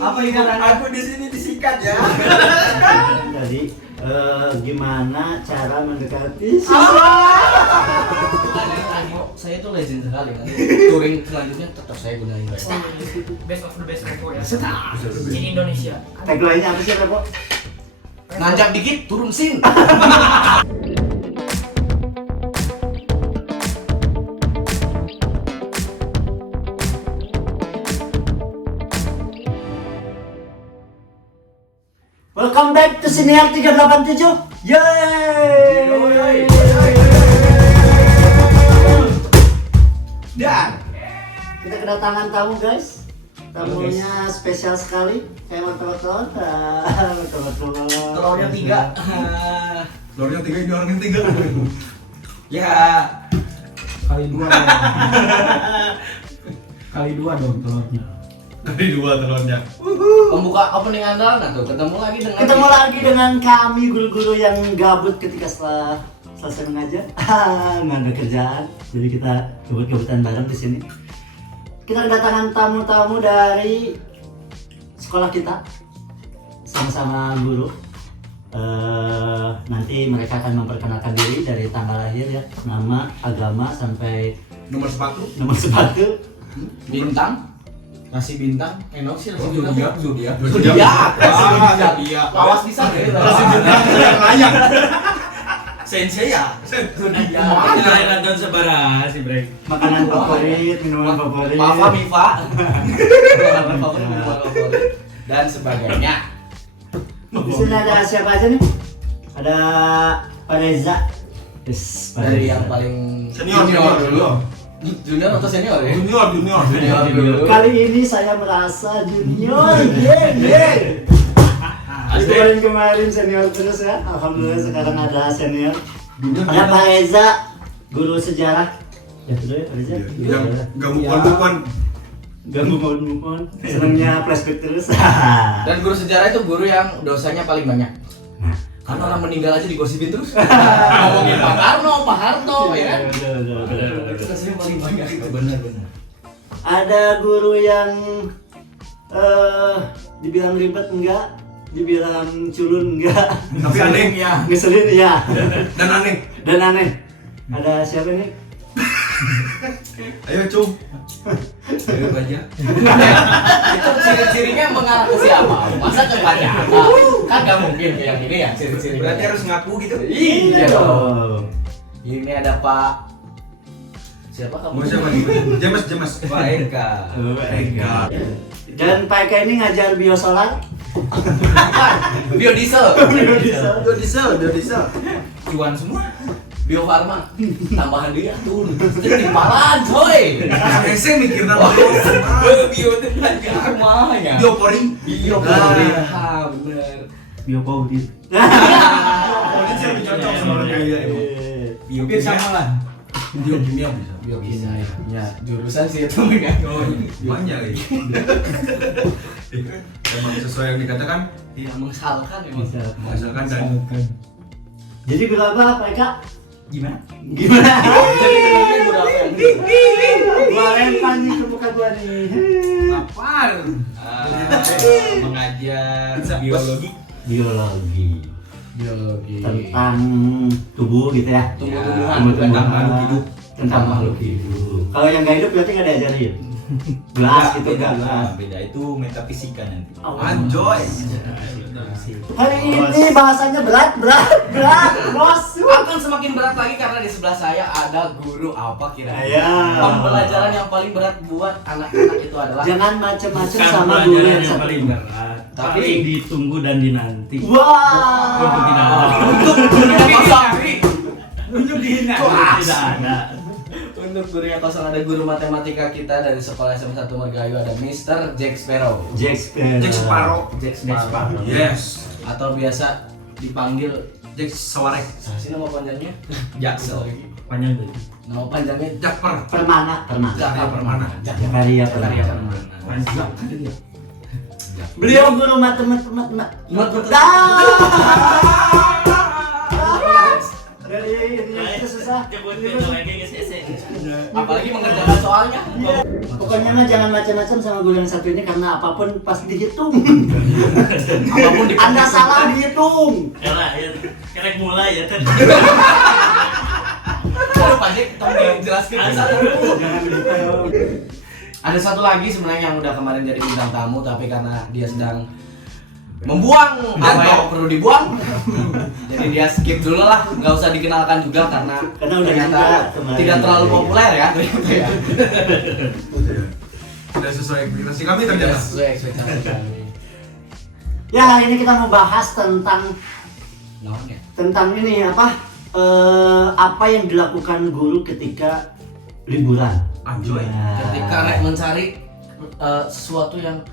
Apa hiburan? Aku di sini disikat ya. Jadi gimana cara mendekati Saya tuh legend sekali kan. Touring selanjutnya tetap saya gunain. Best of the best repo ya. In Indonesia. tagline-nya apa sih, Repo? Nanjak dikit turun sin. Welcome back to Siniar 387. Yeay. Dan Kita kedatangan tamu, guys. Tamunya spesial sekali. Kayak telur-telur. Telur-telur. Telurnya 3. telurnya 3 ini orang yang 3. Ya, Kali 2 Kali 2 dong telurnya. Kali 2 telurnya. pembuka opening andalan tuh ketemu lagi dengan kami guru-guru yang gabut ketika setelah selesai mengajar. Nggak ada kerjaan, jadi kita gabut-gabutan bareng di sini. Kita kedatangan tamu-tamu dari sekolah kita, sama-sama guru. Nanti mereka akan memperkenalkan diri dari tanggal lahir ya, nama, agama, sampai Nomor sepatu. nomor sepatu. bintang. Nasi bintang, enak sih nasi bintang. Zodiak. Zodiak. Lawas bisa deh. Layak. Sensei ya. Lahiran tahun sabaraha sih, Bre? Makanan favorit, minuman favorit. Mafa Mifa. Makanan favorit, minuman favorit dan sebagainya. Di sini ada siapa aja nih? Ada Pak Reza. Yes, Pak Dari Reza. yang paling Senior dulu. Junior atau senior ya? Junior. Junior dulu. Kali ini saya merasa junior, ye. Kemarin senior terus ya. Alhamdulillah sekarang ada senior. Ada Pak Reza, guru sejarah. Ya sudah ya Pak Reza. Yang gak mukon. Gak move on. Senangnya flashback terus. Dan guru sejarah itu guru yang dosanya paling banyak. Karena orang meninggal aja digosipin terus. Ngomongin Pak Karno, Pak Harto, ya kan? Dosanya paling banyak itu benar-benar. Ada guru yang dibilang ribet enggak, dibilang culun enggak, Tapi aneh ya. ngeselin ya, Dan aneh. dan aneh. Ada siapa nih? Ayo cung. Ayo aja. Itu ciri-cirinya mengarah ke siapa? Masa ke Pak Nyata? Kan gak mungkin kayak yang ini ya ciri-cirinya. Berarti harus ngaku gitu. Iya dong. Oh. Ini ada Pak siapa kamu? Mau siapa nih? James. Pak Eka. Dan Pak Eka ini ngajar biosolar. Biodiesel. Biodiesel. Cuan semua. Bio Farma. Tambahan dia tuh. Timpalan coy. Ese mikir nama Bio itu lagi semuanya. Biopori. Biopori. Ah, bener. Biopaudit. Polisi lebih cocok sama orang kaya emang. Hampir sama lah. Biokimia bisa. Bio bisa ya. Ya, jurusan sih itu enggak. Oh, banyak lagi. Emang sesuai yang dikatakan, Dia mengsalkan emang. misalkan dan Jadi guru apa Pak Eka? Gimana? Gimana? Jadi kenalnya guru apa yang Gua lempar nih ke muka gua nih. Apaan? mengajar biologi. Biologi. Biologi. Tentang tubuh gitu ya. Tumbuh-tumbuhan, Tumbuh-tumbuhan. tentang makhluk hidup. Tentang makhluk hidup. Kalau yang gak hidup berarti gak diajarin. Gelas gitu kan. Beda itu metafisika nanti. anjoy. Hari ini bahasanya berat, bos. Akan semakin berat lagi karena di sebelah saya ada guru apa kira-kira. Ya. Pembelajaran yang paling berat buat anak-anak itu adalah Jangan macem-macem Bukan sama guru pelajaran yang yang satu. paling berat, Tapi- tapi ditunggu dan dinanti. Wah. Untuk tidak ada. untuk gurunya kosong. Untuk dinanti Kelas. tidak ada. Untuk gurunya kosong ada guru matematika kita dari sekolah SMA 1 Margahayu ada Mr. Jack Sparrow. Jack Sparrow. Jack Jack Sparrow. Sparrow. Yes. Atau biasa dipanggil Jack Sawarek. siapa sih nama panjangnya? Jaksel. Panjang tuh. Nama panjangnya Jakper. Permana. Jaka Permana. Jakaria Jakaria Permana. Permana. Panjang. Beliau guru matematika. Dari ini susah. Apalagi mengerjakan soalnya. Pokoknya mah jangan macam-macam sama guru yang satu ini karena apapun pas dihitung. Apapun di Anda salah dihitung. Yalah, ya. Kerek mulai ya kan. Aduh, Pak Jack, tolong dijelaskan satu. Jangan begitu. Ada satu lagi sebenarnya yang udah kemarin jadi bintang tamu tapi karena dia sedang membuang apa yang perlu dibuang, jadi dia skip dulu lah, nggak usah dikenalkan juga karena Karena udah ternyata juga kemarin. tidak terlalu populer ya ternyata ya. Tidak sesuai ekspektasi kami Tidak ternyata. sesuai ekspektasi kami. Ya, hari ini kita mau bahas tentang Naon ya? ini apa yang dilakukan guru ketika liburan. Anjoy. Ya. Ketika rek mencari sesuatu yang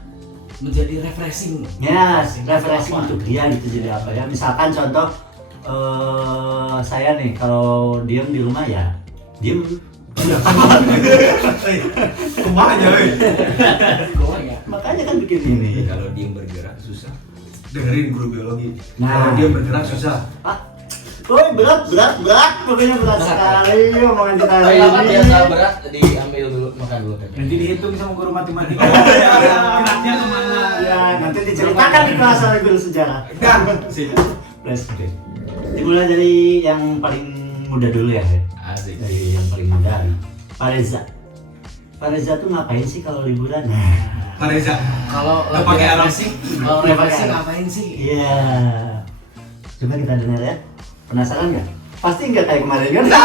menjadi refreshing. Ya, refreshing untuk dia gitu, jadi apa ya? Misalkan contoh saya nih kalau diem di rumah ya diem. Kumaha aja euy. Ya. Makanya kan bikin ini. Kalau dia bergerak susah. Dengerin guru biologi. Nah. Kalau dia bergerak susah. Oh, berat, pokoknya berat sekali omongan kita hari Tapi apa ini. biasa berat diambil dulu, makan dulu kan. Nanti dihitung sama guru matematika. Geraknya kemana? Ya, nanti diceritakan di kelas oleh guru sejarah. Dan Flashback. Dimulai dari yang paling muda dulu ya, Red? Asik. Dari yang paling muda nih. Pak Reza. Pak Reza tuh ngapain sih kalau liburan? Pak Reza. Kalau Nggak lagi pakai alarm. refreshing, kalau refreshing ngapain sih? Iya. Coba kita dengar ya. Penasaran nggak? Pasti nggak kayak kemarin kan? Nggak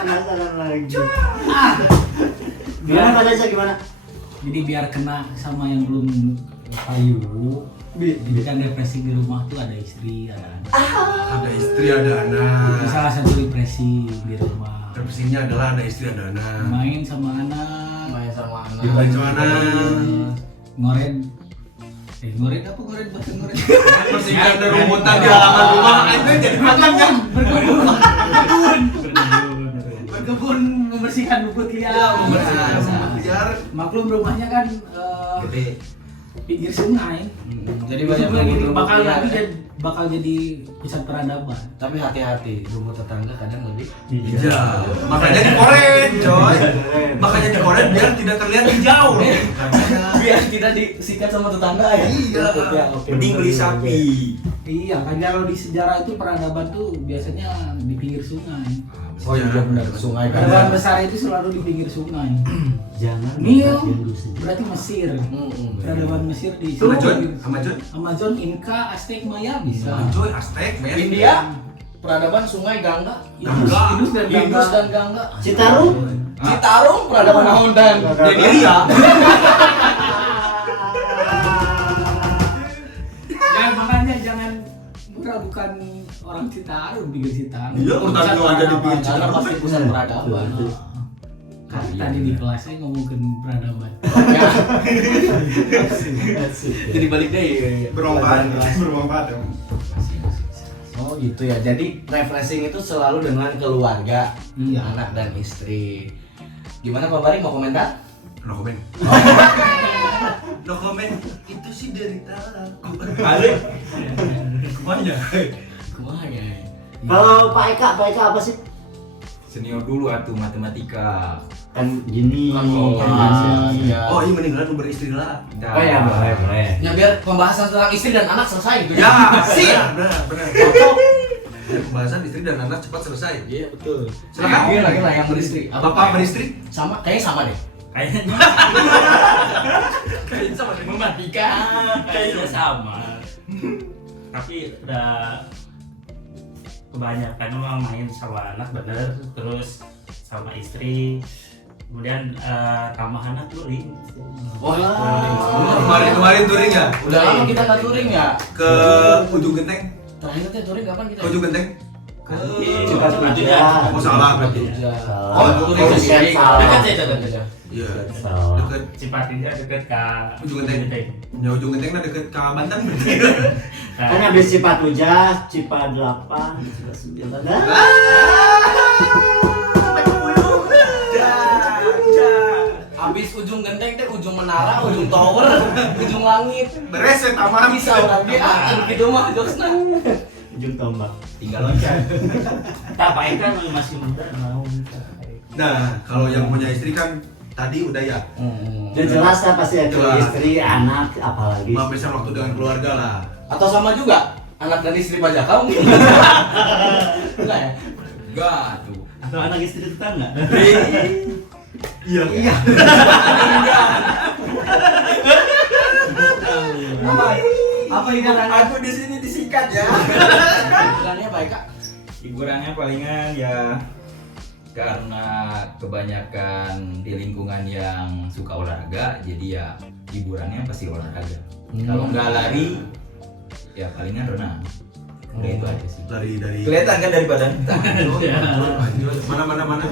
penasaran lagi. Gimana Pak Reza, gimana? Jadi biar kena sama yang belum payu, jadi kan refreshing di rumah tuh ada istri, ada anak. Ada istri, ada anak. Itu salah satu refreshing di rumah. Terpesingnya adalah ada istri, ada anak. Main sama anak, Main sama anak. Main sama anak. ngoren. Ngoren apa ngoren bukan ngoren? Bersihkan rumputan di halaman rumah itu jadi macam kan. Berkebun, membersihkan rumput liar. Biar Maklum rumahnya kan Gede. pinggir sungai. Jadi Banyak banyak rumput bakal liar. nanti bakal jadi pusat peradaban. Tapi hati-hati, rumput tetangga kadang lebih hijau. Makanya dikoren, coy. Makanya dikoren biar tidak terlihat hijau. biar tidak disikat sama tetangga ya. Iya. Ya, oke. Mending beli sapi. Iya, kan kalau di sejarah itu peradaban tuh biasanya di pinggir sungai. Oh iya benar, sungai kan. Peradaban besar itu selalu di pinggir sungai. Jangan Nil ngangkat yang dulu sejarah. berarti Mesir. Mm-mm. Peradaban Mesir di Amazon, Amazon, Amazon, Inka, Aztec, Maya bisa. Amazon, Aztec, men. India, peradaban sungai Gangga. Gangga. Indus dan Gangga. Indus dan Gangga. Citarum? Citarum, peradaban Naon dan Nigeria. Ya makanya jangan meragukan orang Citarum, pinggir Citarum. Iya, Pusat pertanyaan ada di peradaban. pinggir Karena pasti pusat peradaban. Kan tadi di kelasnya ngomongin peradaban. Jadi balik deh. Bermanfaat, bermanfaat ya. Oh gitu ya. Jadi refreshing itu selalu dengan keluarga, Iya. anak dan istri. Gimana Pak Bari mau komentar? No comment. No comment. Itu sih derita aku. Balik. Kemana? Kumaha ya? Kalau Pak Eka apa sih? Senior dulu atuh matematika. Kan gini. Oh, iya. Oh iya meninggal tuh beristri lah. Oh ya, boleh. Ya biar pembahasan tentang istri dan anak selesai gitu Ya, sih. benar. Ya, pembahasan istri dan anak cepat selesai. Iya betul. Silakan. Iya lagi lah yang beristri. Bapak beristri? Sama, kayaknya sama deh. Kayaknya Kayaknya sama dengan matematika kayaknya sama. Tapi udah kebanyakan memang main sama anak bener, terus sama istri, kemudian tambahan touring. Kemarin touring ya? Udah lama kita nggak touring ya. Ke Ujung Genteng. Terakhir teh touring kapan kita? Ke Ujung Genteng. Cipatujah. Oh salah berarti. Oh, touring Oh, sendiri. salah. Dekat saja dekat. Iya. Salah. Deket Cipatujah deket ke Ujung Genteng. Ya Ujung Genteng nah deket ke Banten berarti. Kan habis Cipatujah, Cipa 8, Cipa 9. Habis ujung genteng teh ujung menara, ujung tower, ujung langit. Beres ya taman. Bisa orang dia gitu mah jokesna. Ujung tombak. Tinggal loncat. tak Pak Eka masih muda mau. Nah, kalau yang punya istri kan tadi udah ya. Dan jelas lah pasti ada Jelas. istri, anak, apalagi. Menghabiskan waktu dengan keluarga lah. Atau sama juga anak dan istri Pak Jaka mungkin. Enggak ya? Enggak tuh. Atau anak istri tetangga. Iya. Iya. Apa hiburan? Aku di sini disikat ya. Hiburannya baik Kak. Hiburannya palingan ya karena kebanyakan di lingkungan yang suka olahraga, jadi ya hiburannya pasti olahraga. Kalau nggak lari, ya palingan renang. Udah itu aja sih. Dari Kelihatan kan dari badan? mana.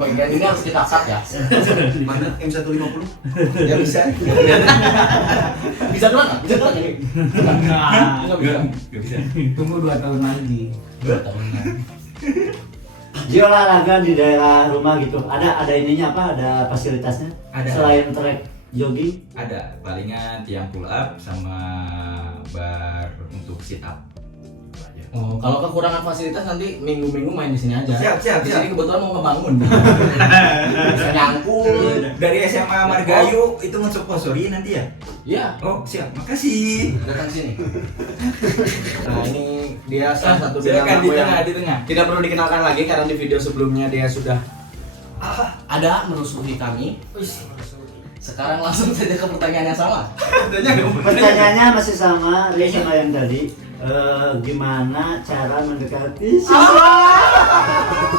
Bagian ini harus kita cut ya. Mana M150? Ya bisa. Bisa duluan nggak? Bisa duluan ini. Nggak bisa. Tunggu 2 tahun lagi. 2 tahun lagi. Di olahraga di daerah rumah gitu, ada ininya apa? Ada fasilitasnya? Ada. Selain track jogging, Ada palingan tiang pull up sama bar untuk sit up. Oh, kalau kekurangan fasilitas nanti minggu-minggu main di sini aja. Siap. Di sini kebetulan mau ngebangun. Bisa nyangkul. Dari SMA Margayu itu mensponsori nanti ya? Iya, Oh siap, makasih. datang sini. Nah, ini dia salah satu Silakan di bintang tamu yang tengah, di tengah. tidak perlu dikenalkan lagi karena di video sebelumnya dia sudah ada merusuhi kami. Sekarang langsung saja ke pertanyaan yang sama. pertanyaannya masih sama, Ria sama yang tadi. Gimana cara mendekati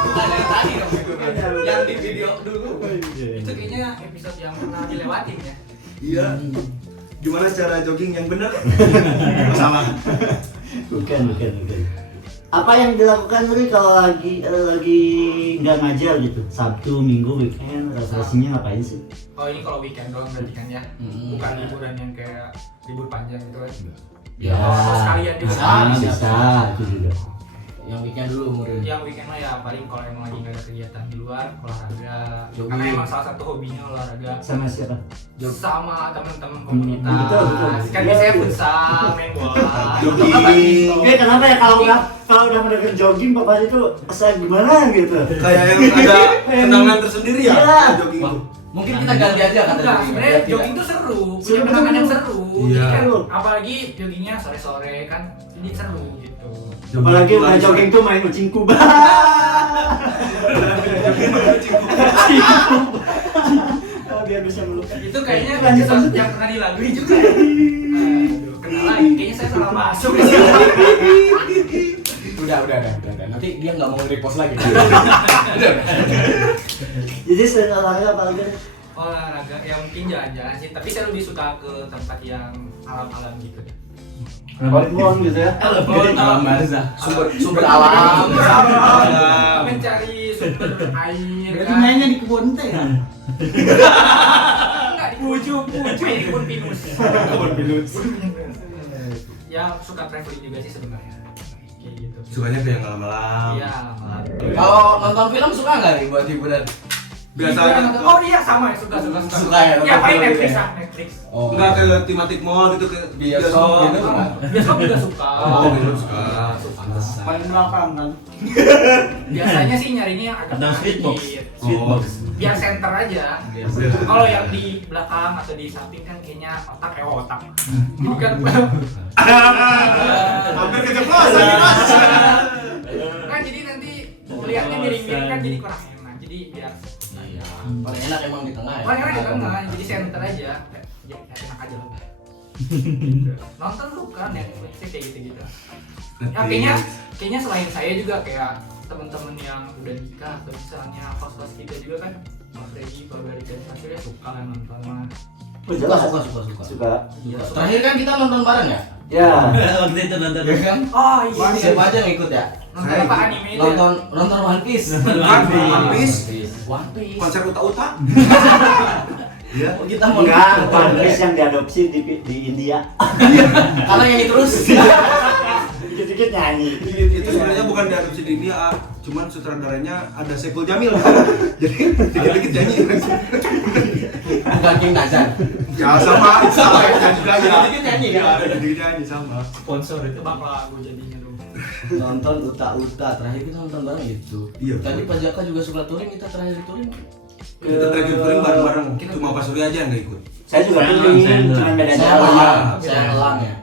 Bukan yang tadi dong, yang di video dulu. Itu kayaknya episode yang pernah dilewatin ya. Iya. Gimana cara jogging yang benar? Salah. Bukan. Apa yang dilakukan Ri kalau lagi nggak ngajar gitu? Sabtu, Minggu, weekend, refreshingnya ngapain sih? Oh ini kalau weekend doang berarti kan ya. Bukan liburan yang kayak libur panjang gitu kan. Ya, Oh, sekalian juga. Bisa, itu juga. yang weekend dulu murid. Yang weekend mah ya paling kalau emang lagi nggak ada kegiatan di luar, olahraga. Jogging. Karena emang salah satu hobinya olahraga. Sama siapa? Sama teman-teman komunitas. Betul. Kan biasanya futsal, main bola. Jogging. Oke, kenapa ya kalau udah mendengar jogging bapak itu saya gimana gitu? Kayak yang ada kenangan tersendiri ya. Iya. Jogging itu. Mungkin kita ganti aja kata Enggak, jogging. sebenarnya Biar tidak- jogging tuh seru, punya Seru. kenangan yang seru. Iya. Jadi kan, apalagi joggingnya sore-sore kan, jadi seru gitu. Apalagi udah jogging tuh main ucing kuba. Biar bisa melukai. Itu kayaknya Lanjut. episode yang pernah dilagui juga ya. Aduh, kenal lagi, kayaknya saya salah masuk di sini. Udah. Nanti dia nggak mau repost lagi. Jadi selain olahraga apa lagi? Olahraga, ya mungkin jalan-jalan sih, tapi saya lebih suka ke tempat yang alam-alam gitu. Pohon gitu ya? Alam barzah. Sumber alam. Mencari sumber air Berarti kan. mainnya di kebun teh kan? Enggak, di ujung main di kebun pinus. Ya suka traveling juga sih sebenarnya. Kayak gitu. Sukanya kayak malam-malam. Iya, alam. Kalau nonton film suka nggak nih buat hiburan? Biasanya Oh iya sama ya, suka. Suka ya, Ya paling nonton Netflix film lah, Netflix. Oh. enggak kayak tematik mall gitu kayak Bioskop gitu gitu. kan? Bioskop juga suka. Oh, bioskop suka. Suka. Paling belakang kan? Biasanya sih nyarinya yang agak Ada tengah speedbox. dikit. Oh. Biar center aja. Kalau yang di belakang atau di samping kan kayaknya otak. Jadi kan Hampir keceplosan nih, Mas. kan jadi nanti melihatnya miring-miring kan jadi kurang enak. Jadi biar Iya. Paling enak emang di tengah ya. paling enak di tengah, jadi center aja. Ya enak aja lah. Nonton lu kan Netflix sih kayak gitu-gitu. Ya kayaknya selain saya juga kayak temen-temen yang udah nikah atau misalnya host-host kita juga kan Mas Regi, Pak Bari, dan Mas Surya suka kan nonton mah. Suka. Terakhir kan kita nonton bareng ya? Ya. Waktu itu nonton. Ya kan? Oh iya. Siapa aja yang ikut ya? Nonton apa anime itu? Nonton One Piece. One Piece. One Piece. Konser uta-uta. Iya. Oh, kita mau Enggak, One Piece yang diadopsi di India. karena nyanyi terus. Dikit-dikit nyanyi. Itu sebenarnya bukan diadopsi di India, cuman sutradaranya ada Saiful Jamil. Jadi dikit-dikit nyanyi. Bukan King Nazar. Ya sama ya juga ya. Dikit-dikit nyanyi Ya, kan? dikit-dikit nyanyi sama. Sponsor itu. Tebak lagu jadinya dong. Nonton Uta terakhir kita nonton bareng itu. Iya. Tadi Pak Jaka juga suka touring, kita terakhir touring Kita trekking touring bareng-bareng. Cuma Pak Surya aja yang nggak ikut. Saya juga Sayang, touring, sayang. cuma beda Saya jalan. ngelang, saya ngelang ya.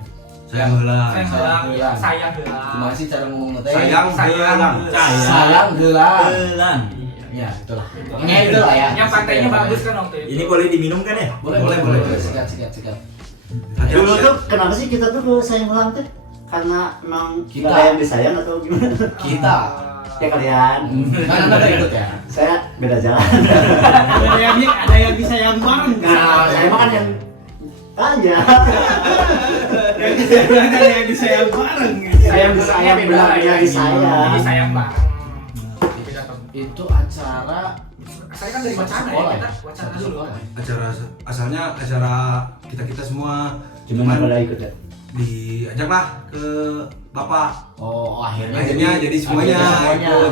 Sayang heula. Sayang gelang. Gimana sih cara ngomong nanti? Sayang heula. Sayang gelang. Elang. Ya, itulah. Pokoknya itulah ya. Yang pantainya bagus kan waktu itu. Ini boleh diminum kan ya? Boleh. Sikat. Dulu tuh kenapa sih kita tuh ke sayang helang tuh? Karena emang Kita. nggak ada yang disayang atau gimana? Kita. Ya kalian. Kan Anda udah ikut ya? Saya beda jalan. Ada yang bisa yang bareng. Nah, saya mah kan yang tanya. Ada yang bisa yang bareng. Saya yang disayang bilang dia disayang. Jadi sayang bareng. Beda tem. Itu acara Saya kan dari wacana ya, sekolah kita wacana dulu. Acara acara kita semua Cuman pada ikut ya. diajaklah ke Bapak. Oh, Akhirnya akhirnya jadi semuanya ikut.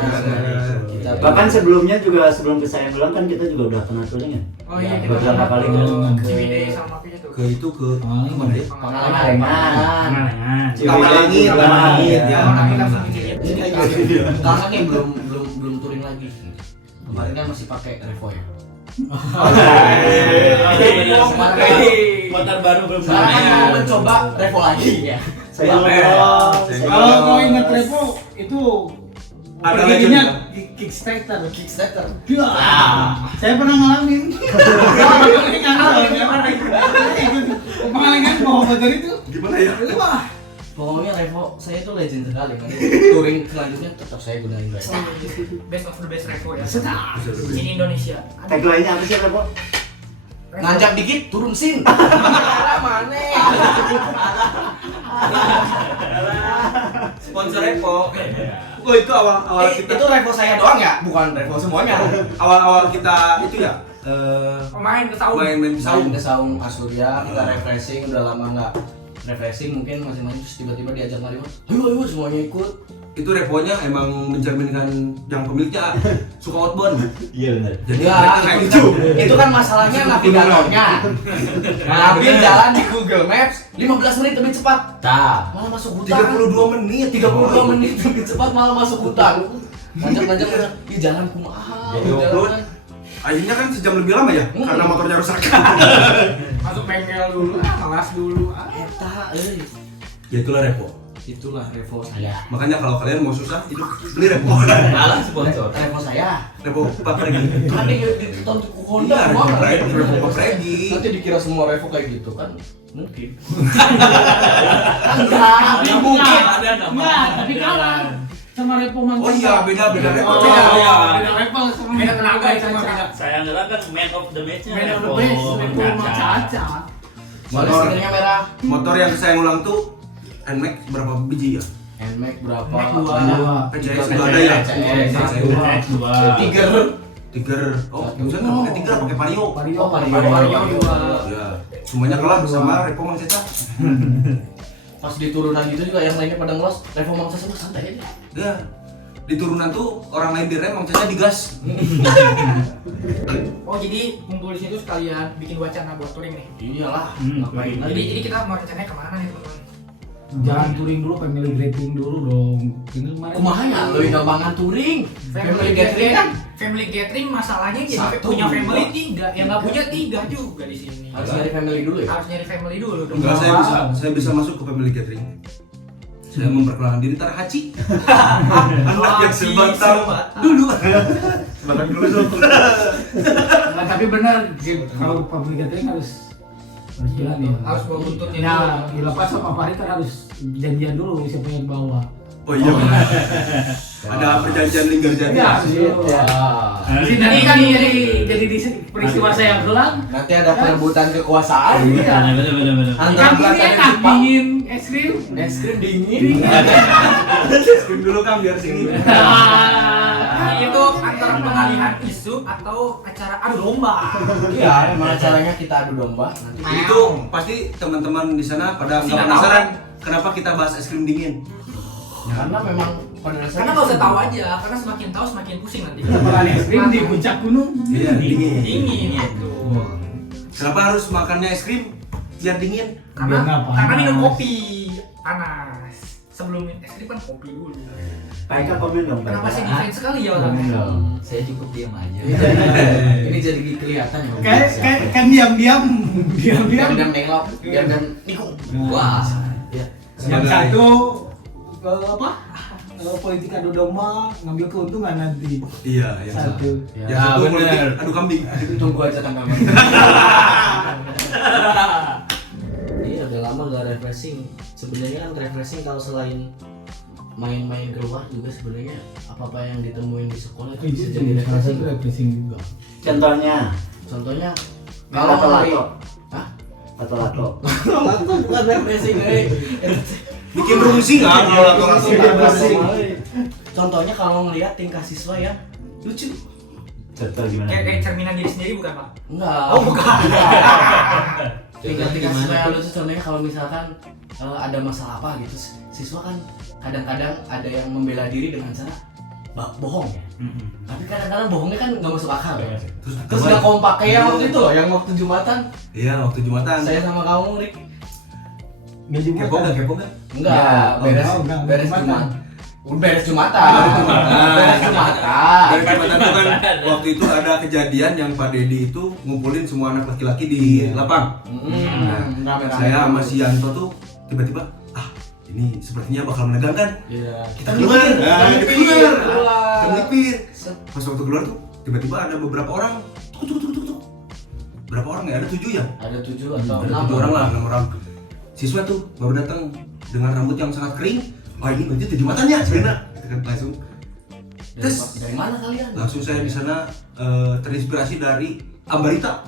Kita Bahkan sebelumnya juga sebelum ke sayang helang kan kita juga udah pernah touring ya. Oh iya, kita Beberapa pernah kali ke kan. Ciwidey sama Pinya tuh. Ke itu ke Pangalengan. mana ya? Pangalengan. Pangalengan. Taman Langit, Taman Langit ya. Taman Langit langsung ke Ciwidey. Ini kakak nih belum touring lagi. Kemarin kan masih pakai Revo ya. Motor baru belum Sekarang kan mau mencoba Revo lagi ya. Saya Kalau kau ingat Revo itu Ada perginya legend. Kickstarter. Kickstarter. Gila. Saya pernah ngalamin. Pangalengan bawa motor itu. Gimana ya? Wah. Pokoknya Revo saya itu legend sekali kan. Touring selanjutnya tetap saya gunain Revo. Best of the best Revo ya. Sedap. Di Indonesia. tagline-nya apa sih Revo? Nanjak dikit turun sin. Mana? Sponsor Revo. Oh itu awal kita Itu Revo saya doang ya, bukan Revo semuanya. awal kita itu ya Pemain ke Saung. main Saung saung. ke Saung Pak Surya, kita refreshing, udah lama nggak refreshing, mungkin masing-masing terus tiba-tiba diajak lari, ayo semuanya ikut. Itu Revonya emang mencerminkan yang pemiliknya suka outbound. Iya benar. Jadi Ya, mereka kayak gitu. itu kan masalahnya navigatornya. Ngambil jalan di Google Maps 15 menit lebih cepat. Nah, malah masuk hutan. 32 menit. 32 menit lebih cepat malah masuk hutan. Nanjak, di jalan kumaha. Jadi upload. Akhirnya kan sejam lebih lama ya, karena motornya rusak. Masuk bengkel dulu, kelas dulu. Eta, Ya itulah Revo. itulah Revo saya. Makanya kalau kalian mau susah, hidup beli Revo. Malah sponsor. Revo saya. Revo Pak Freddy. Kan dia ditonton ku Honda Iya, Revo semua. Freddy. Revo Pak Freddy. Nanti dikira semua Revo kayak gitu kan? Mungkin. Enggak, mungkin. Enggak, tapi kalah sama Revo Mantap. Oh iya, beda Revo. Oh, Beda. iya. Beda Revo sama Beda tenaga itu mah beda. Saya ngelang kan man of the match-nya. Man of the best, Revo Macaca. Soalnya stikernya merah. Motor yang saya ngulang tuh NMAX berapa biji ya? NMAX berapa? NMAX dua. Banyak. PCS juga ada ya? PCS. Dua. Tiger. Tiger. Oh, bisa nggak pakai Tiger, pakai Vario. Oh, Vario dua. Ya, semuanya kalah sama Revo Mang Ceta. Pas di turunan gitu juga yang lainnya pada ngelos, Revo Mangsa semua santai aja. Ya, di turunan tuh orang lain direm, Mang Ceta digas. Oh jadi ngumpul di situ sekalian bikin wacana buat touring nih. Iyalah, Hmm, ngapain Jadi lagi? kita mau rencananya kemana nih teman-teman? Jangan touring dulu, family greeting dulu dong. Ini kemarin. Kumaha ya lo gampangan touring? Family gathering kan? Family gathering masalahnya jadi Satu, punya dua. family tiga, yang nggak punya tiga juga di sini. Harus nyari family dulu ya. Harus nyari family dulu dong. Enggak, saya bisa masuk ke family gathering. Saya memperkenalkan diri Tarhachi. Anak yang sebatang dulu. Sebatang dulu dong. Nah, tapi benar kalau public gathering harus jalan ya. Harus bawa buntutnya Nah, dulu. dilepas sama Farid kan harus janjian dulu siapa yang bawa. Oh iya benar. Ada perjanjian linggar jadi. Ya, Wah. Jadi kan jadi di peristiwa saya kelang. Nanti ada perebutan kekuasaan. Iya. Bener. Antara Kan ini Belanda dan enak Jepang. dingin es krim. Es krim dingin. Screen dulu kan biar sini. Nah, itu antara pengalihan isu atau acara adu domba. Iya, emang acaranya kita adu domba. Nanti Itu pasti teman-teman di sana pada nggak Nggak penasaran kenapa kita bahas es krim dingin. karena memang pada dasarnya Karena nggak usah tahu aja, karena semakin tahu semakin pusing nanti. Makan es krim di puncak gunung. Iya, dingin. Dingin gitu. Kenapa harus makannya es krim biar dingin? Karena Biar nggak panas. karena minum kopi panas. sebelum ekstrim kan kopi dulu. Pak Eka komen dong. Pak Kenapa Eka? sih defense sekali ya Komen orangnya? dong. Saya cukup diam aja. Ini jadi kelihatan ya. Kan diam-diam Diam nengok, diam nikung. Wah. Ya. yang satu apa politik adu domba ngambil keuntungan nanti Iya, yang satu. Yang satu bener. politik adu kambing. Tunggu aja tanggapan. Iya, udah lama gak refreshing. Sebenarnya kan refreshing kalau selain main-main keluar juga sebenarnya apa-apa yang ditemuin di sekolah itu bisa jadi refreshing. refreshing juga. Contohnya Lato-lato. Hah? Lato-lato. Lato bukan refreshing, Bikin rungsing nggak kalau lato-lato? Contohnya kalau ngelihat tingkah siswa yang lucu. Contoh gimana? Kayak cerminan diri sendiri bukan Pak? Enggak. Oh, bukan. Tingkah siswa yang lucu contohnya kalau misalkan ada masalah apa gitu, siswa kan kadang-kadang ada yang membela diri dengan cara bohong ya. Tapi kadang-kadang bohongnya kan nggak masuk akal ya. Terus nggak kompak kayak waktu itu loh, yang waktu Jumatan. Iya, waktu Jumatan. Saya sama kamu, Rik. Nggak juga. Kepo nggak? Enggak, beres enggak, beres Jumatan. Jumat. Beres Jumatan. Beres Jumatan. Dari Jumatan itu kan waktu itu ada kejadian yang Pak Dedi itu ngumpulin semua anak laki-laki di lapang. Rame-rame. Saya sama si Yanto tuh tiba-tiba, ini sepertinya bakal menegangkan. Iya. Kita keluar. Kita keluar. Keluar. Kita melipir. Pas waktu keluar tuh tiba-tiba ada beberapa orang. Tuk. Berapa orang ya? Ada 7 ya? Ada 7 atau Ada 7 orang lah, 6 orang. Siswa tuh baru datang dengan rambut yang sangat kering. Wah, ini berarti Jumatannya sebenarnya. Gitu kan langsung. Dari mana kalian? Langsung saya di sana terinspirasi dari Ambarita.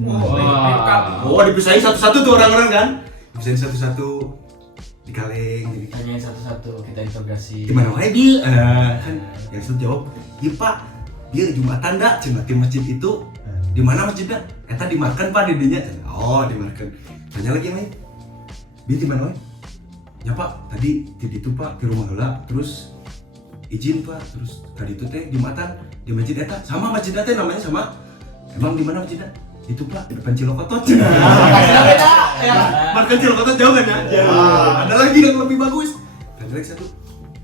Wah. Oh, dipisahin satu-satu tuh orang-orang kan? Dipisahin satu-satu di kaleng jadi Tanyain satu-satu, kita interogasi. gimana wae Bil? Kan yang satu jawab, "Iya Pak, Bil Jumatan dah cenah di masjid itu." Di mana masjidnya? Eta dimakan Pak didinya. Oh, dimakan. Tanya lagi yang lain. Bil di mana wae? Ya Pak, tadi di itu Pak, di rumah heula. Terus izin Pak, terus tadi itu teh Jumatan di masjid eta. Sama masjid teh namanya sama. Emang di mana masjidnya? Itu Pak, di depan Cilokotot. Masih beda. Ya. Markan Cilokotot jauh kan ya? Jauh. Ada lagi yang lebih bagus. Dan lagi satu.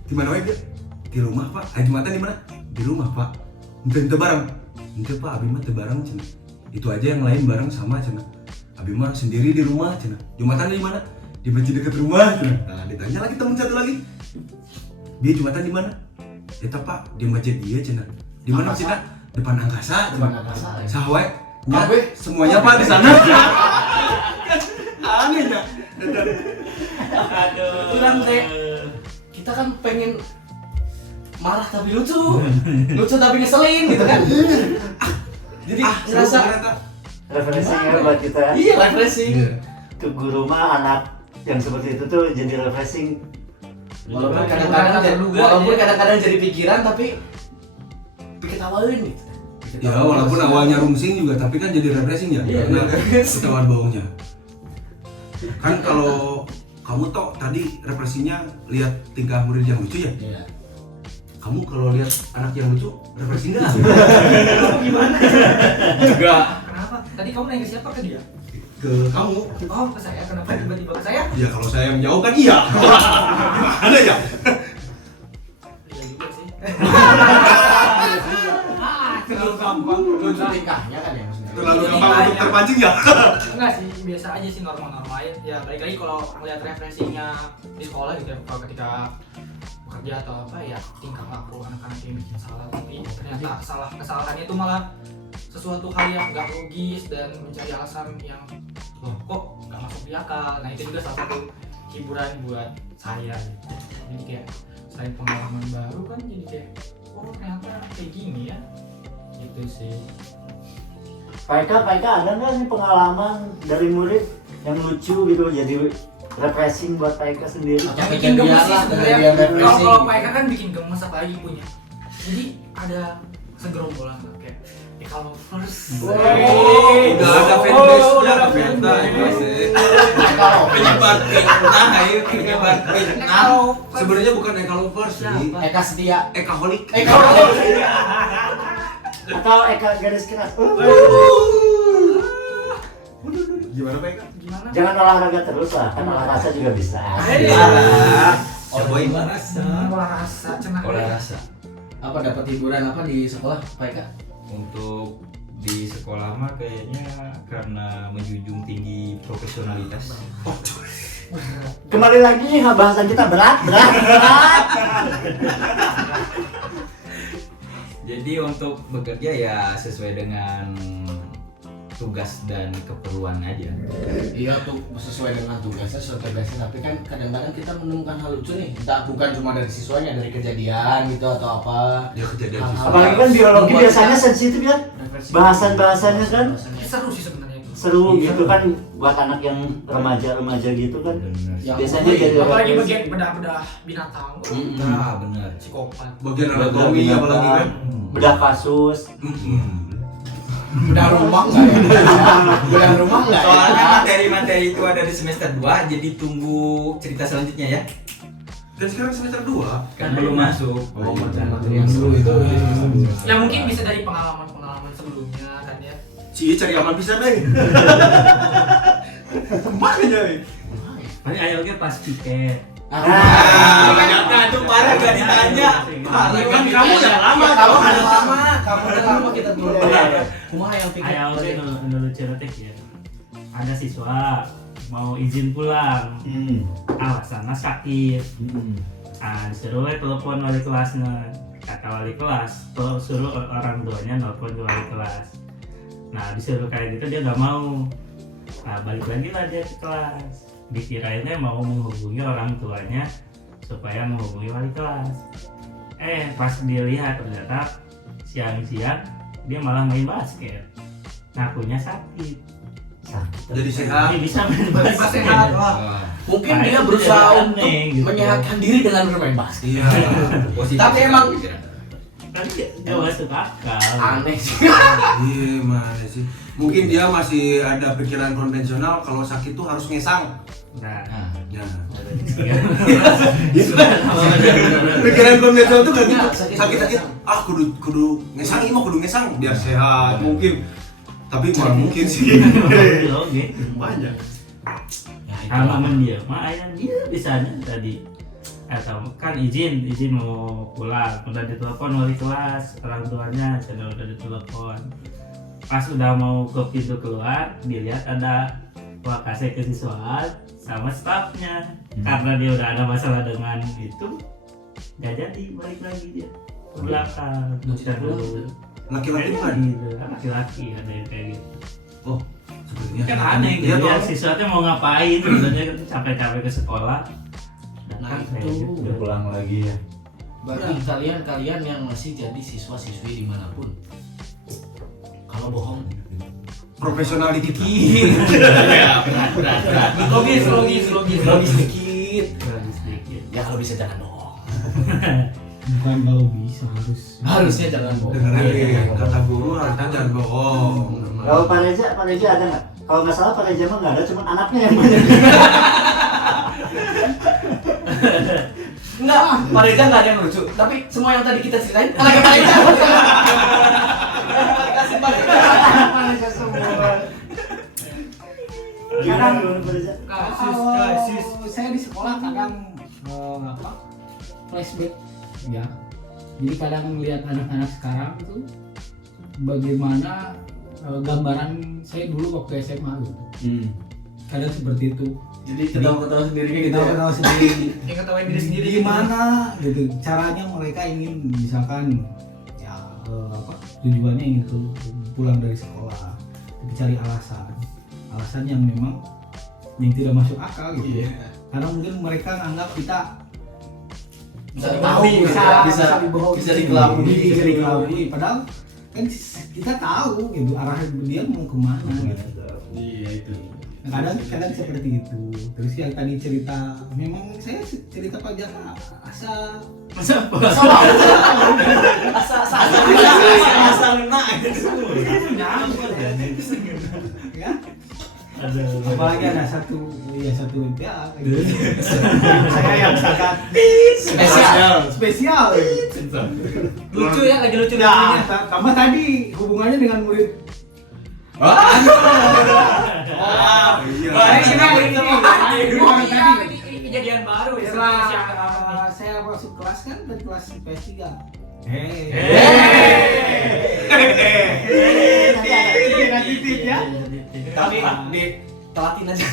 Di mana wae, Bil? Di rumah, Pak. Jumatan di mana? Di rumah, Pak. Ente bareng. Ente Pak, abi mah teu bareng cenah. Itu aja yang lain bareng sama cenah. Abi mah sendiri di rumah cenah. Jumatan di mana? Di masjid dekat rumah cenah. Nah, ditanya lagi teman satu lagi. Bi Jumatan di mana? Eta Pak, di masjid dia cenah. Di mana masjidnya? Depan angkasa. Depan angkasa. Sahwe. Sahwe? Semuanya Pak di sana. Aneh ya. Kurang teh. Kita kan pengen marah tapi lucu. Lucu tapi ngeselin gitu kan. Jadi ngerasa Refreshing ya buat kita. iya refreshing. Ke guru mah anak yang seperti itu tuh jadi refreshing. Walaupun Terduga, kadang-kadang jadi pikiran tapi ketawain gitu. Ya walaupun awalnya rungsing juga tapi kan jadi refreshing ya Iya, karena iya. ketahuan bohongnya. Kan kalau kamu toh tadi refreshingnya lihat tingkah murid yang lucu ya. Iya. Kamu kalau lihat anak yang lucu refreshing nggak? Gimana? Juga. Kenapa? Tadi kamu nanya ke siapa, ke dia? Ke kamu? Oh, ke saya. Kenapa tiba-tiba ke saya? Ya kalau saya menjawab kan iya. Gimana ya? Iya juga sih. Terlalu gampang lucu tingkahnya kan ya maksudnya. Terlalu gampang untuk terpancing ya? Enggak sih, biasa aja sih, normal-normal aja. Ya balik lagi kalau ngeliat refreshingnya di sekolah gitu ya, kalau ketika kerja atau apa ya tingkah laku anak-anak yang bikin salah, tapi ternyata kesalahannya itu malah sesuatu hal yang nggak logis dan mencari alasan yang loh kok nggak masuk di akal. Nah itu juga salah satu hiburan buat saya gitu. Jadi kayak selain pengalaman baru kan jadi kayak oh ternyata kayak gini ya gitu sih. Pak Eka ada nggak nih pengalaman dari murid yang lucu gitu jadi refreshing buat Pak Eka sendiri? Atau Yang bikin gemes sih kejadian lah, sebenarnya. kejadian refreshing. Kalau Pak Eka kan bikin gemes apalagi punya. Jadi ada segerombolan kayak Eka Lovers. Udah ada fanbase, udah ada fanbase. Penyebar fitnah, ayo penyebar Eka fitnah. Lovers. Sebenarnya bukan Eka Lovers, Siapa? Eka setia. Eka Holik. Eka. Atau Eka garis keras? Gimana Pak Eka? Gimana? Jangan olahraga terus lah, kan olahraga juga bisa. Iya. Boy. Olah rasa cenah. Olah rasa. Apa dapat hiburan apa di sekolah, Pak Eka? Untuk di sekolah mah kayaknya karena menjunjung tinggi profesionalitas. Kembali lagi bahasan kita berat. Jadi untuk bekerja ya sesuai dengan tugas dan keperluan aja. Iya tuh sesuai dengan tugasnya, tapi kan kadang-kadang kita menemukan hal lucu nih, entah bukan cuma dari siswanya, dari kejadian gitu atau apa. Ya kejadian Hal-hal siswa. Apalagi kan biologi membuat biasanya kita sensitif ya. refleksi. Bahasan-bahasannya kan Seru sih sebenarnya itu. seru Iya. gitu kan buat anak yang remaja gitu kan. Yang Biasanya jadi Apalagi refleksi. bagian bedah-bedah binatang. Nah, benar. Psikopat. Bagian anatomi apalagi kan. Bedah kasus. Bedah rumah nggak ya? Bedah rumah nggak ya? Soalnya materi-materi itu ada di semester 2, jadi tunggu cerita selanjutnya ya. Dan sekarang semester 2. Kan belum masuk. Oh, materi yang seru itu. Ya mungkin bisa dari pengalaman sebelumnya kan ya. Cie cari aman bisa deh. Makanya. Paling ayo pas piket. Nah, itu parah gak ditanya. Kan kamu udah lama, kamu udah lama kita dulu. Kumaha yang pikir. Ayo oke dulu ceretek ya. Ada siswa mau izin pulang, alasannya sakit. Ah, disuruh telepon wali kelasnya. Kata wali kelas, suruh orang tuanya nelpon ke wali kelas. Nah, disuruh kayak gitu dia nggak mau. Nah, balik lagi lah dia ke kelas. Dikirainnya mau menghubungi orang tuanya supaya menghubungi wali kelas. Pas dilihat ternyata siang-siang dia malah main basket. Ngakunya sakit. Jadi sehat. Dia bisa main basket. sehat, wah. Mungkin Nah, dia itu berusaha jadi untuk aneh, gitu. menyehatkan diri dengan bermain basket. Iya. Positif Tapi sekali emang pikiran. Tapi gak masuk akal. aneh sih. Iya mana sih. Mungkin dia masih ada pikiran konvensional kalau sakit tuh harus ngesang. Nah, Nah, Ya. Gitu. Pikiran konvensional tuh kan gitu. Enggak, sakit-sakit. Sakit kudu ngesang, ini mah kudu ngesang biar sehat mungkin. Tapi malah mungkin sih. oke. Banyak. Sama dia, mah ayah dia bisanya tadi. Atau kan izin mau pulang, udah ditelepon wali kelas, orang tuanya sudah ditelepon. Pas udah mau ke pintu keluar, dilihat ada wakase kesiswaan sama stafnya. Karena dia udah ada masalah dengan itu, nggak jadi balik lagi dia ke belakang. Kita dulu. Laki-laki kan. Gitu, laki-laki ada yang kayak gitu. Oh, sepertinya. Kan aneh Iya gitu ya, toh. siswanya mau ngapain sebenarnya kan capek-capek ke sekolah. Nah, Kayak itu. gitu. Pulang lagi ya. Bagi kalian yang masih jadi siswa-siswi dimanapun, kalau bohong Profesional dikit. ya berat. Logis. logis dikit. Bagus sedikit. Ya kalau bisa jangan bohong. Bukan kalau bisa Harusnya jangan bohong. Dengerin kata guru harusnya jangan bohong. Kalau Pak Reza ada nggak? Kalau nggak salah Pak Reza mah nggak ada, cuma anaknya yang banyak. Enggak, Pak Reza nggak ada yang lucu. Tapi semua yang tadi kita ceritain, anaknya Pak Reza. Kasih Pak Reza. Pak Reza semua. Gimana Pak Reza? Kasus. Saya di sekolah kadang flashback ya. Jadi kadang melihat anak-anak sekarang itu bagaimana gambaran saya dulu waktu SMA gitu. Kadang seperti itu. Jadi ketawa-ketawa sendirinya gitu Kita ya. tahu sendiri Yang ketawain diri sendiri. gimana gitu caranya mereka ingin misalkan ya tujuannya ingin tuh pulang dari sekolah, tapi cari alasan yang memang yang tidak masuk akal gitu. Karena mungkin mereka nganggap kita Bisa dikelabui, bisa dibohongi, bisa dikelabui. bisa dikelabui. Padahal kan kita tahu gitu arah dia mau kemana gitu. Iya itu. Nah, kadang seperti itu. Terus yang tadi cerita, memang saya cerita Pak Jaka asa ya. Apalagi ada satu ya saya yang sangat spesial. Lucu ya, lagi lucu Ya, lucunya. tambah tadi hubungannya dengan murid. Iya. Ini kejadian baru ya Setelah situasi yang rame. saya masuk kelas kan dari kelas PS3. Nanti tip ya. Tapi di telatin aja.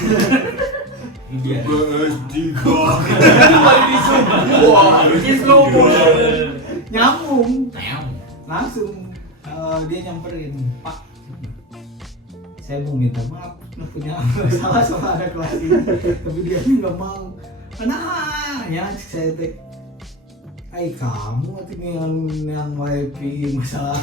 Nyambung. Langsung dia nyamperin, Pak. Saya mau minta maaf, punya salah sama anak kelas ini, tapi dia nggak mau. Nah, ya saya teh, kamu tuh yang wifi masalah.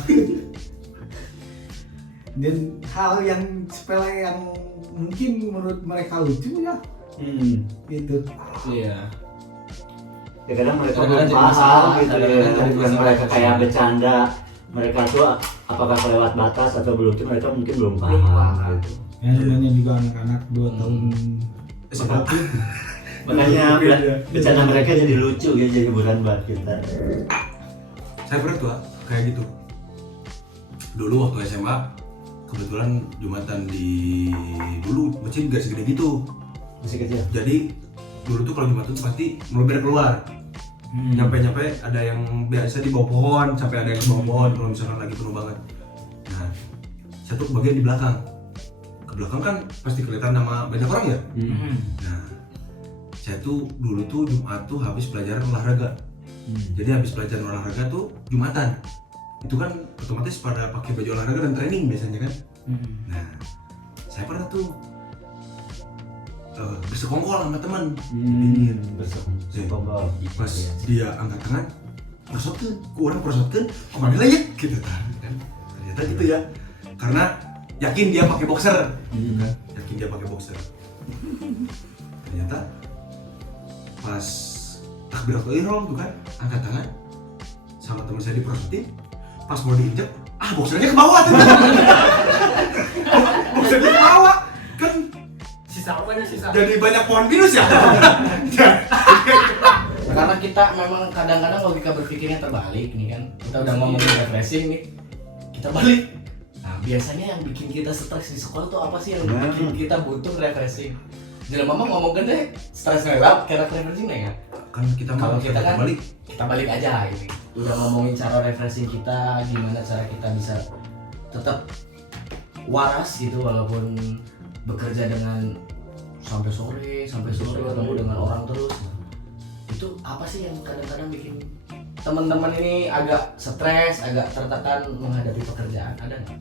Dan hal yang sepele yang mungkin menurut mereka lucu ya, gitu. Iya. Ya kadang mereka Kadang-kadang belum jadi paham masalah, gitu ya, kadang-kadang jadi bukan masalah. mereka kayak bercanda. Mereka tuh apakah kelewat batas atau belum, itu mereka mungkin belum Belum paham paham. gitu. Ya namanya juga anak-anak 2 tahun. Makanya bercanda mereka jadi lucu ya, jadi hiburan buat kita. Saya pernah tuh kayak gitu. Dulu waktu SMA kebetulan Jumatan di dulu masjid gak segede gitu. Masih kecil. Jadi dulu tuh kalau Jumatan tuh pasti mulai keluar. Nyampe ada yang biasa di bawah pohon, sampai ada yang di bawah pohon kalau misalkan lagi penuh banget. Nah, saya tuh bagian di belakang. Ke belakang kan pasti kelihatan nama banyak orang ya. Nah, saya tuh dulu tuh Jumat tuh habis pelajaran olahraga. Jadi habis pelajaran olahraga tuh Jumatan. Itu kan otomatis pada pakai baju olahraga dan training biasanya kan. Nah, saya pernah tuh bersekongkol sama teman. Dingin. Bersekongkol. Pas dia angkat tangan, prosotkeun, ku orang prosotkeun, kemana lah ya? Gitu kan. Ternyata gitu ya. Karena yakin dia pakai boxer. Gitu kan. Yakin dia pakai boxer. Ternyata pas takbiratul ihram tuh kan, angkat tangan sama teman saya diprosotin, pas mau diinjek, boxernya ke bawah tuh. Boxernya ke bawah. Kan Sisa apa nih sisa? jadi banyak pohon pinus ya. Karena kita memang kadang-kadang logika berpikirnya terbalik nih kan. Kita udah ngomongin refreshing nih, kita balik. Nah biasanya yang bikin kita stres di sekolah tuh apa sih yang bikin kita butuh refreshing? Jadi mama ngomongin deh stres ngelap karena refreshing nih kan. Kan kita Kalau kita kan balik. kita balik aja ini. Udah ngomongin cara refreshing kita, gimana cara kita bisa tetap waras gitu walaupun bekerja dengan sampai sore ketemu dengan orang terus. Itu apa sih yang kadang-kadang bikin teman-teman ini agak stres, agak tertekan menghadapi pekerjaan? Ada nggak?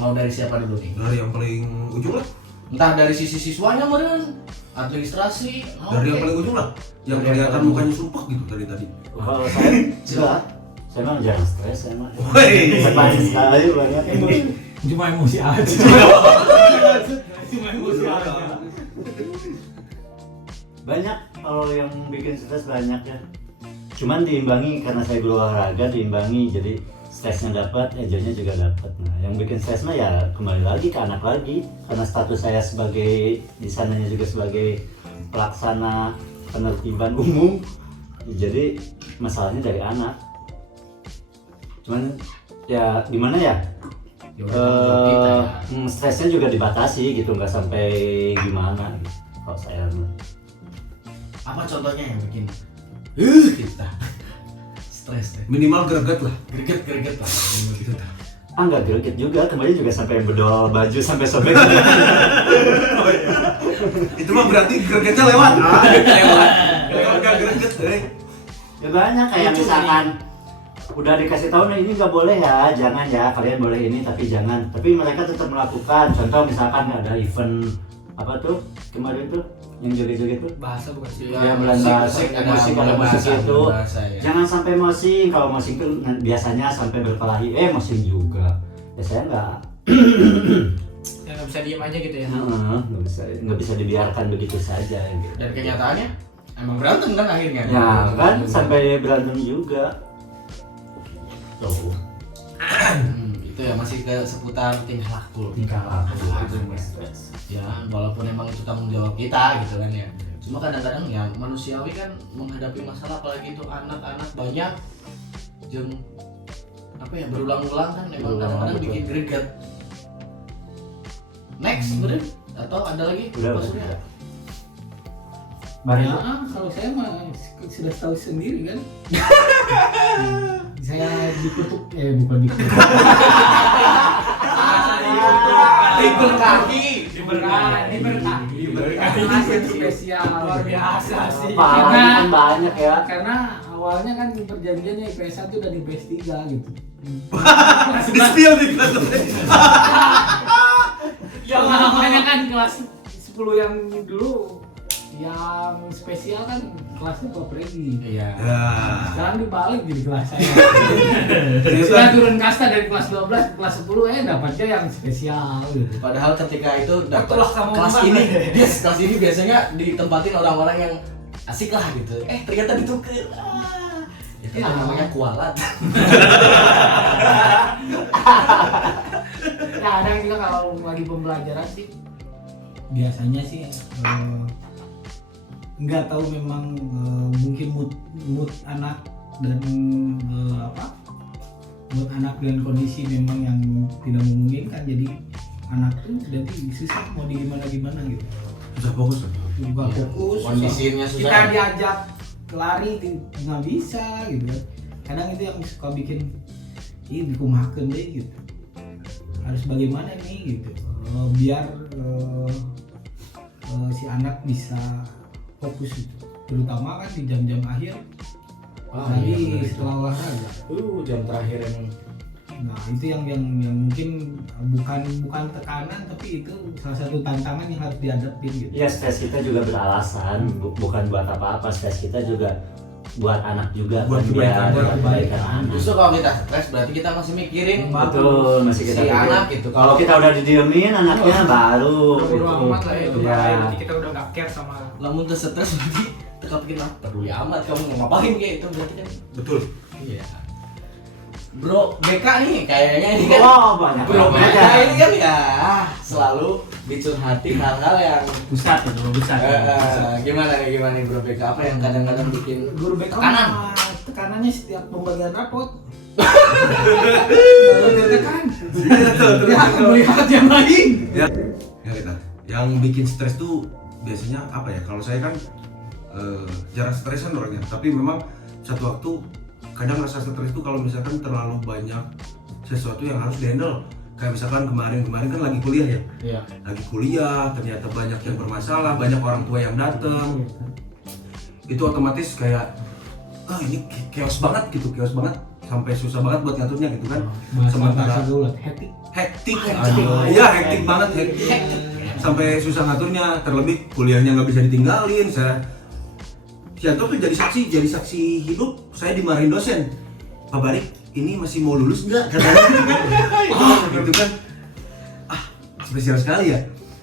Mau dari siapa dulu nih? Dari yang paling ujung lah. Entah dari sisi siswanya meren, administrasi, Dari yang paling ujung lah. Yang Dari kelihatan yang mukanya sumpah gitu dari tadi. Kalau saya enggak, saya mah jarang stres, saya mah. Woi. Sepanjang sekali banyak. Cuma emosi aja. Cuma emosi aja. Banyak kalau yang bikin stres banyak ya. Cuman diimbangi karena saya guru olahraga, diimbangi jadi stresnya dapat, enjoynya juga dapat. Nah, yang bikin stres mah ya kembali lagi ke anak lagi, karena status saya sebagai di sananya juga sebagai pelaksana penertiban umum, jadi masalahnya dari anak. Cuman ya gimana ya? Ya udah tanggung jawab kita ya. Stresnya juga dibatasi gitu, nggak sampai gimana gitu. Kalau saya Apa contohnya yang bikin kita stres deh? Minimal greget lah. Greget lah gitu. nggak greget juga, kemarin juga sampai bedol baju sampai sobek. Itu mah berarti gregetnya lewat. Lewat. Kalau nggak greget, Ya banyak kayak Lucu misalkan udah dikasih tahu nih ini nggak boleh ya, jangan ya, kalian boleh ini tapi jangan, tapi mereka tetap melakukan. Contoh misalkan ada event apa tuh kemarin tuh yang joget-joget tuh Bahasa bukan sih. ya bulan bahasa, musik ada musik itu, ya. jangan sampai mosing. Kalau mosing tuh biasanya sampai berkelahi, mosing juga. Ya saya nggak, Ya nggak bisa diem aja gitu ya. nggak bisa dibiarkan begitu saja gitu. Dan kenyataannya emang berantem kan akhirnya. Ya kan sampai berantem juga. Tuh. Itu ya masih ke seputar tingkah laku. Tingkah laku Itu stres. ya walaupun emang itu tanggung jawab kita gitu kan ya. Cuma kadang-kadang ya manusiawi kan menghadapi masalah, apalagi itu anak-anak banyak yang apa ya berulang-ulang kan emang kadang-kadang Betul. bikin greget. Next, bener? Atau ada lagi? Udah, Pak Surya? udah. Bari Ya, kalau saya mah sudah tahu sendiri kan. Saya dikutuk, bukan dikutuk. Diberkahi. Kelas yang spesial luar biasa sih. Pahalanya kan banyak ya. Karena awalnya kan perjanjiannya IPS 1 dan IPS 3 gitu. Di spill di kelas. Yang namanya kan kelas 10 yang dulu yang spesial kan kelasnya Pak Pregi. Iya. Ya. Sekarang dibalik jadi kelas saya. Saya turun kasta dari kelas 12 ke kelas 10 dapatnya yang spesial gitu. Padahal ketika itu dapat Betul lah kamu kelas memang. ini, kelas ini biasanya ditempatin orang-orang yang asik lah gitu. Ternyata ditukar. Itu Ya. namanya kualat. Nah, ada juga kalau lagi pembelajaran sih biasanya sih nggak tahu memang mungkin mood anak dan mood anak dan kondisi memang yang tidak memungkinkan, jadi anak tuh jadi susah mau di gimana gitu, Susah fokus. juga fokus Kondisinya susah. kita diajak lari nggak bisa gitu kan. Kadang itu yang suka bikin ini kumakan deh gitu, harus bagaimana nih gitu biar si anak bisa fokus gitu, terutama kan di jam-jam akhir tadi setelah olahraga. Jam terakhir emang. Nah itu yang mungkin bukan tekanan, tapi itu salah satu tantangan yang harus dihadapin gitu. Ya stres kita juga beralasan, bukan buat apa-apa, stres kita juga buat anak juga, Buat biar kebaikan anak. Justru kalau kita stres berarti kita masih mikirin Betul, masih kita si pikir. anak gitu. Kalau kita udah didiemin anaknya baru Udah gitu. bodo amat lah ya, itu Ya. bahaya. Berarti kita udah gak care sama Lamun tuh stres berarti teka pikir lah peduli amat kamu mau ngapain kayak itu berarti kan. Betul. Iya. Bro BK nih kayaknya ini kan. Oh, banyak Bro BK banget. ini kan ya selalu dicurhatin hal-hal yang Pusat itu pusat. gimana nih Bro BK, apa yang kadang-kadang bikin Guru BK tekanan? tekanannya setiap pembagian rapot. Kalau tertekan, dia akan melihat yang lain. Ya kita. Yang bikin stres tuh biasanya apa ya? Kalau saya kan jarang stresan orangnya, tapi memang satu waktu kadang rasa stres itu kalau misalkan terlalu banyak sesuatu yang harus dihandle. Kayak misalkan kemarin kan lagi kuliah ya. Iya. Lagi kuliah, ternyata banyak yang bermasalah, banyak orang tua yang datang. Itu otomatis kayak ini chaos banget sampai susah banget buat ngaturnya gitu kan. Sementara hektik, iya hektik banget, hektik. Sampai susah ngaturnya, terlebih kuliahnya nggak bisa ditinggalin. Saya tuh jadi saksi hidup. Saya dimarahin dosen. Pak Barik, ini masih mau lulus nggak? Katanya gitu kan. Spesial sekali ya.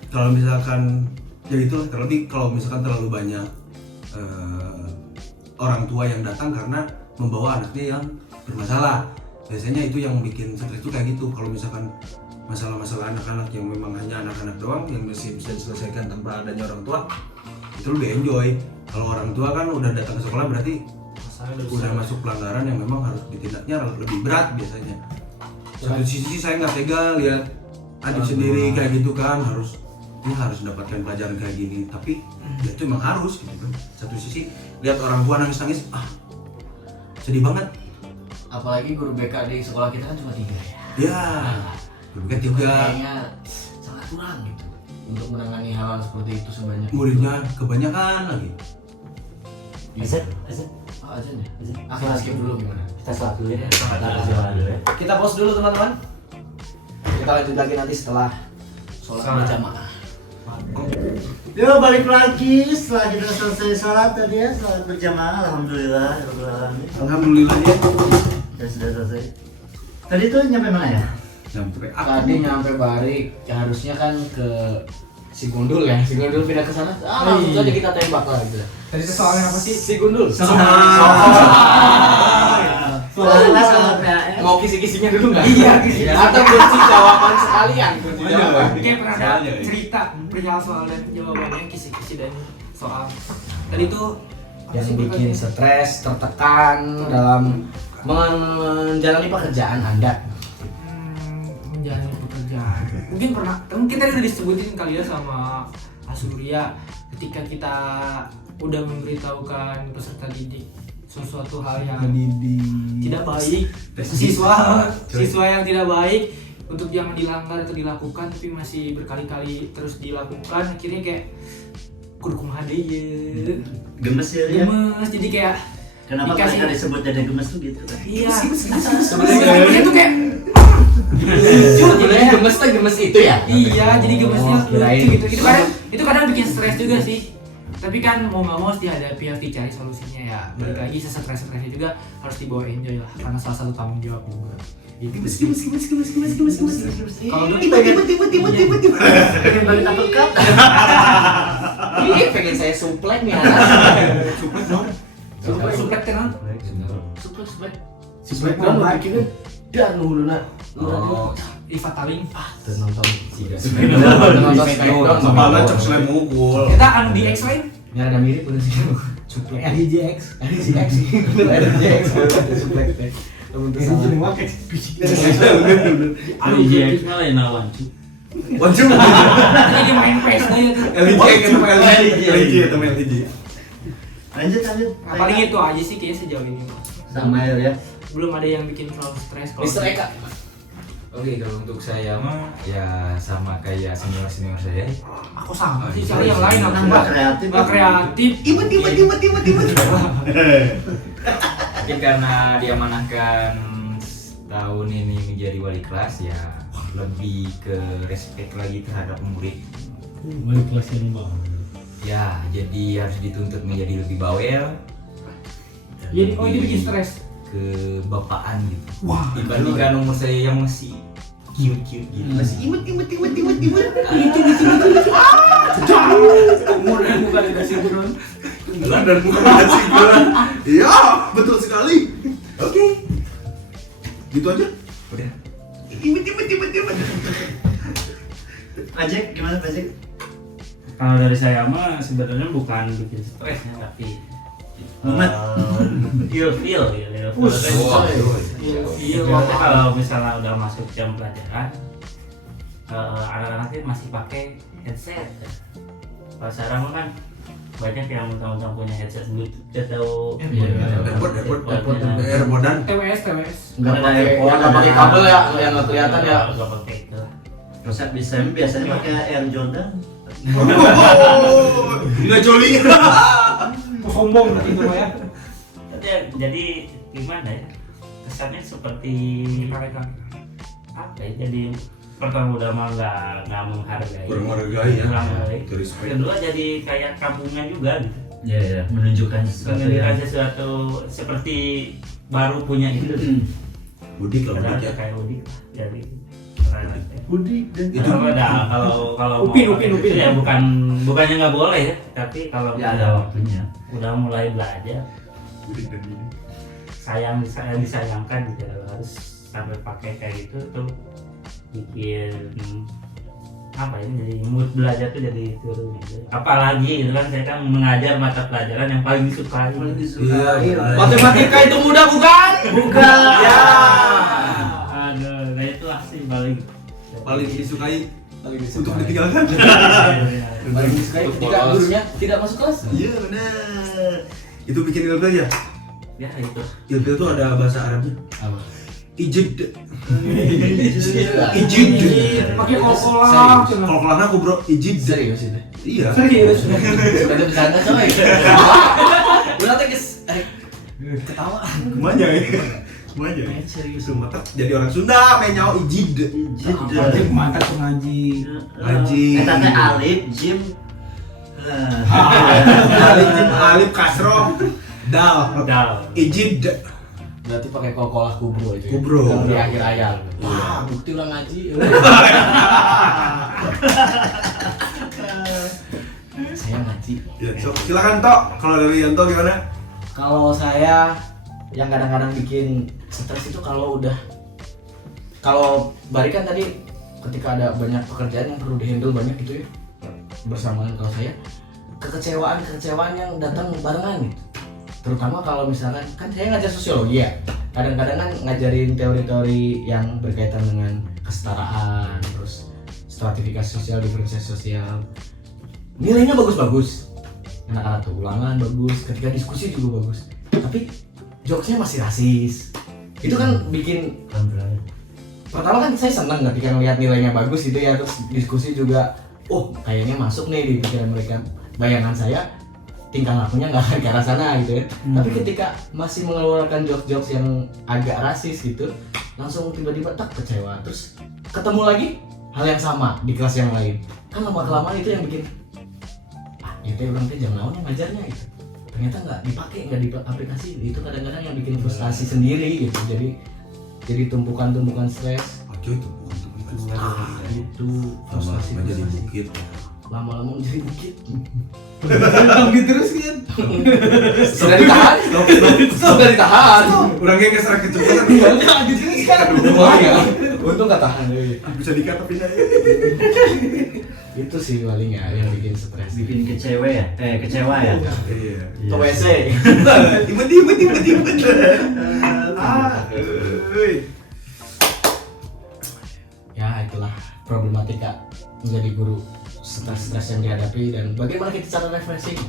Kalau misalkan ya itu, terlebih kalau misalkan terlalu banyak orang tua yang datang karena membawa anaknya yang bermasalah. Biasanya itu yang bikin stres itu kayak gitu. Kalau misalkan masalah-masalah anak-anak yang memang hanya anak-anak doang yang bisa diselesaikan tanpa adanya orang tua, itu lebih enjoy. Kalau orang tua kan udah datang ke sekolah berarti udah masuk pelanggaran yang memang harus ditindaknya lebih berat biasanya. Satu sisi saya nggak tega lihat adik sendiri kayak gitu kan, harus mendapatkan pelajaran kayak gini, tapi ya itu memang harus gitu kan. Satu sisi lihat orang tua nangis sedih banget. Apalagi guru BK di sekolah kita kan cuma 3 ya. Ya, ketiga Kayaknya sangat kurang gitu untuk menangani hal seperti itu sebanyak. muridnya kebanyakan lagi. Azan. Oh, aja nih. Kita skip dulu gimana? Kita sholat dulu ya. Kita berdoa dulu ya. Kita pause dulu teman-teman. Kita lanjut lagi nanti setelah sholat berjamaah. Yuk balik lagi setelah kita selesai sholat tadi ya, sholat berjamaah. Alhamdulillah. Alhamdulillah ya. Ya sudah selesai. Tadi tuh nyampe mana ya? Tadi nyampe Barik, ya harusnya kan ke si Gundul ya. Si Gundul pindah ke sana. Langsung aja kita tembak lah gitu. Tadi itu soalnya apa sih? Si Gundul. Soalnya sholat PAS. Mau kisi-kisinya dulu nggak? Iya, atau kunci jawaban sekalian, kunci jawaban. Kayak pernah ada cerita perihal soal dan jawabannya, kisi-kisi dan soal. Tadi tuh apa Yang sih bikin pertanyaannya? stres, tertekan dalam menjalani pekerjaan Anda. Menjalani pekerjaan. Mungkin tadi udah disebutin kali ya sama Asurya. ketika kita udah memberitahukan peserta didik sesuatu hal yang tidak baik, siswa yang tidak baik untuk jangan dilanggar atau dilakukan, tapi masih berkali-kali terus dilakukan, akhirnya kayak kudu kumaha deui ye. Gemes ya. Gemes, jadi kayak Kenapa mereka disebut dada gemes tuh gitu kan? iya. Sebenarnya tuh kayak Sebenarnya gemes itu ya? iya, jadi gemesnya kirain. lucu gitu. Itu kadang bikin stres juga sih. Tapi kan mau nggak mau harus dihadapi, harus dicari solusinya ya. Balik lagi stres-stresnya juga harus dibawa enjoy lah, karena salah satu tanggung jawab juga. Gemes. Kalau dulu Tiba. Pengen banget upper cut. Ih, pengen saya suplek nih anak. suplek tenan. Suplek. Suplek Kan mah bikinnya dan nuhuluna. Ifataling. Nonton Siga. nonton Smackdown. Kepala cok selem mukul. Kita anu di X-Ray. Ya ada mirip udah sih. Suplek. RJX. RJX. RJX. Suplek teh. Ini jadi wakil. Anu JX mah lain lawan cu. Wajib. Jadi main PES aja tuh. LG kan LG atau LG. Lanjut. Nah, paling itu aja sih kayaknya sejauh ini. Sama ya. Belum ada yang bikin terlalu stres kalau Mister Eka. Oke, kalau untuk saya mah ya sama kayak senior saya. aku sama sih, cari yang lain aku Nggak kreatif. nggak kreatif. Tiba. Mungkin karena diamanahkan tahun ini menjadi wali kelas ya lebih ke respect lagi terhadap murid. Wali kelas yang bang. Ya, jadi harus dituntut menjadi lebih bawel. Dan Jadi oh ini lebih bikin stres. kebapaan gitu. Wah, Dibandingkan umur saya yang masih cute gitu. Masih imut. Umur yang bukan dikasih buron. Dan bukan kesimpulan. Iya, betul sekali. Oke. Gitu aja. Udah. Ajek gimana Ajek? Kalau dari saya mah sebenarnya bukan bikin stresnya tapi Mumet. feel ya. iya. Maksudnya kalau misalnya udah masuk jam pelajaran, anak-anak itu masih pakai headset. Kalau sekarang mah kan banyak yang mentang-mentang punya headset Bluetooth atau Airpodan. TWS. Nggak pakai kabel ya, yang nggak kelihatan ya. nggak pakai itu. Resep biasanya pakai Air Jordan. Enggak joli. Sombong gitu mah ya. Jadi gimana ya? Kesannya seperti Mereka. apa ya? Jadi pertama udah mah nggak menghargai. Kurang menghargai ya. Kurang menghargai. Itu respect. Kedua jadi kayak kampungan juga gitu. Ya, menunjukkan sesuatu Menunjukkan yang sesuatu seperti baru punya itu. Budik lah Padahal budik ya. kayak udik lah. Jadi Budik dan Itu kalau Upin itu ya bukannya nggak boleh ya, tapi kalau ya ada waktunya. udah mulai belajar budik dan ini. disayangkan gitu, harus sampai pakai kayak gitu tuh bikin apa ini, jadi mood belajar tuh jadi turun gitu. Apalagi gitu kan, saya kan mengajar mata pelajaran yang paling disukai. Iya. Matematika itu mudah bukan? Bukan. Ya. Aduh, nah itu sih Paling disukai Paling untuk ditinggalkan. Paling disukai ketika gurunya tidak masuk kelas. Iya benar. Itu bikin ilfil ya? ya itu. Ilfil tuh ada bahasa Arabnya. Apa? Ijid. Ijid. Pakai kokolah. Kalau kelas aku bro, ijid. Serius itu. Iya. Serius. Sudah ada bercanda coy. Udah teh guys. Ketawa. Kemana ya? Kemana ya? Serius. Mata jadi orang Sunda, menyau ijid. Anjing mantap ngaji. Ngaji. Eta teh alif jim. Alif jim alif kasroh dal. Ijid. Berarti pakai kokolah kubro itu. Kubro. Yang di akhir ayat. Wah, bukti orang ngaji. Saya ngaji. Ya, silakan Tok. Kalau dari Yanto gimana? Kalau saya yang kadang-kadang bikin stres itu kalau Bari kan tadi ketika ada banyak pekerjaan yang perlu dihandle banyak gitu ya bersamaan. Kalau saya kekecewaan yang datang barengan gitu, terutama kalau misalkan kan saya ngajar sosiologi ya, kadang-kadang kan ngajarin teori-teori yang berkaitan dengan kesetaraan, terus stratifikasi sosial, diferensiasi sosial. nilainya bagus-bagus, anak-anak tuh ulangan bagus, ketika diskusi juga bagus, tapi jokesnya masih rasis. Itu kan bikin, pertama kan saya seneng ketika ngeliat nilainya bagus gitu ya, terus diskusi juga, oh kayaknya masuk nih di pikiran mereka. Bayangan saya tingkah lakunya nggak akan ke arah sana gitu ya. Tapi ketika masih mengeluarkan jokes-jokes yang agak rasis gitu, langsung tiba-tiba tak kecewa. Terus ketemu lagi hal yang sama di kelas yang lain, kan lama-kelamaan itu yang bikin itu orang teh jangan naon ngajarnya gitu. Ternyata nggak dipakai, nggak diaplikasi. Itu kadang-kadang yang bikin frustasi sendiri gitu. Jadi tumpukan stres. Oke itu bukan stres. Itu Lama-lama jadi frustasi. bukit. Lama-lama jadi bukit. Gitu terus kan. Sudah ditahan. Sudah ditahan. Orangnya keserak kecepatan. Jangan di sini sekarang. Untung nggak tahan. Bisa dikata pindah. Itu sih paling ya yang bikin stres. Bikin kecewa ya? Kecewa ya? Iya. Ke WC. Tiba-tiba. Ya itulah problematika menjadi guru, stres-stres yang dihadapi dan bagaimana kita cara refreshing,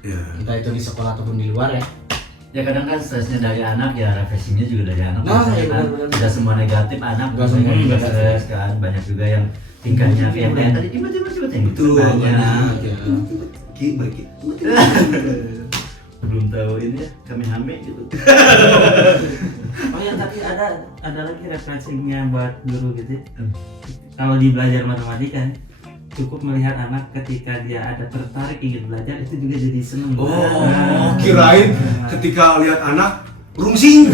Ya. entah itu di sekolah ataupun di luar ya. Ya kadang kan stresnya dari anak ya refreshingnya juga dari anak. Nah, Biasanya iya, kan benar-benar. tidak semua negatif anak, Nggak semua juga negatif. stres kan. Banyak juga yang tingkahnya kayak yang tadi tiba-tiba yang Itu banyak. Ya. Ki baik. Belum tahu ini ya kami hame gitu. Oh ya, tapi ada lagi refreshingnya buat guru gitu. Kalau di belajar matematika cukup melihat anak ketika dia ada tertarik ingin belajar, itu juga jadi seneng. Oh, kirain ketika lihat anak rungsing.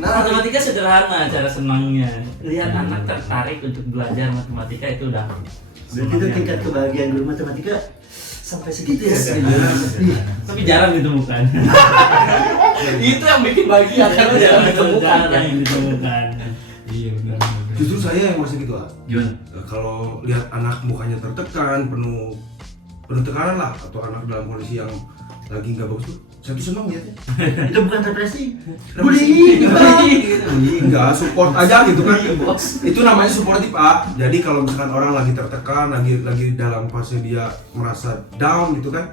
Matematika sederhana cara senangnya. Lihat anak tertarik untuk belajar matematika itu udah. Berarti itu tingkat kebahagiaan guru matematika sampai segitu ya. Tapi jarang ditemukan. Itu yang bikin bahagia karena jarang ditemukan. Jarang yang ditemukan. Iya benar. Justru saya yang merasa gitu, Gimana? kalau lihat anak mukanya tertekan, penuh tekanan lah, atau anak dalam kondisi yang lagi nggak bagus tuh, saya tuh senang lihatnya. Itu bukan depresi. Bullying, enggak, support aja gitu kan. Itu namanya supportif, Pak. Jadi kalau misalkan orang lagi tertekan, lagi dalam fase dia merasa down gitu kan,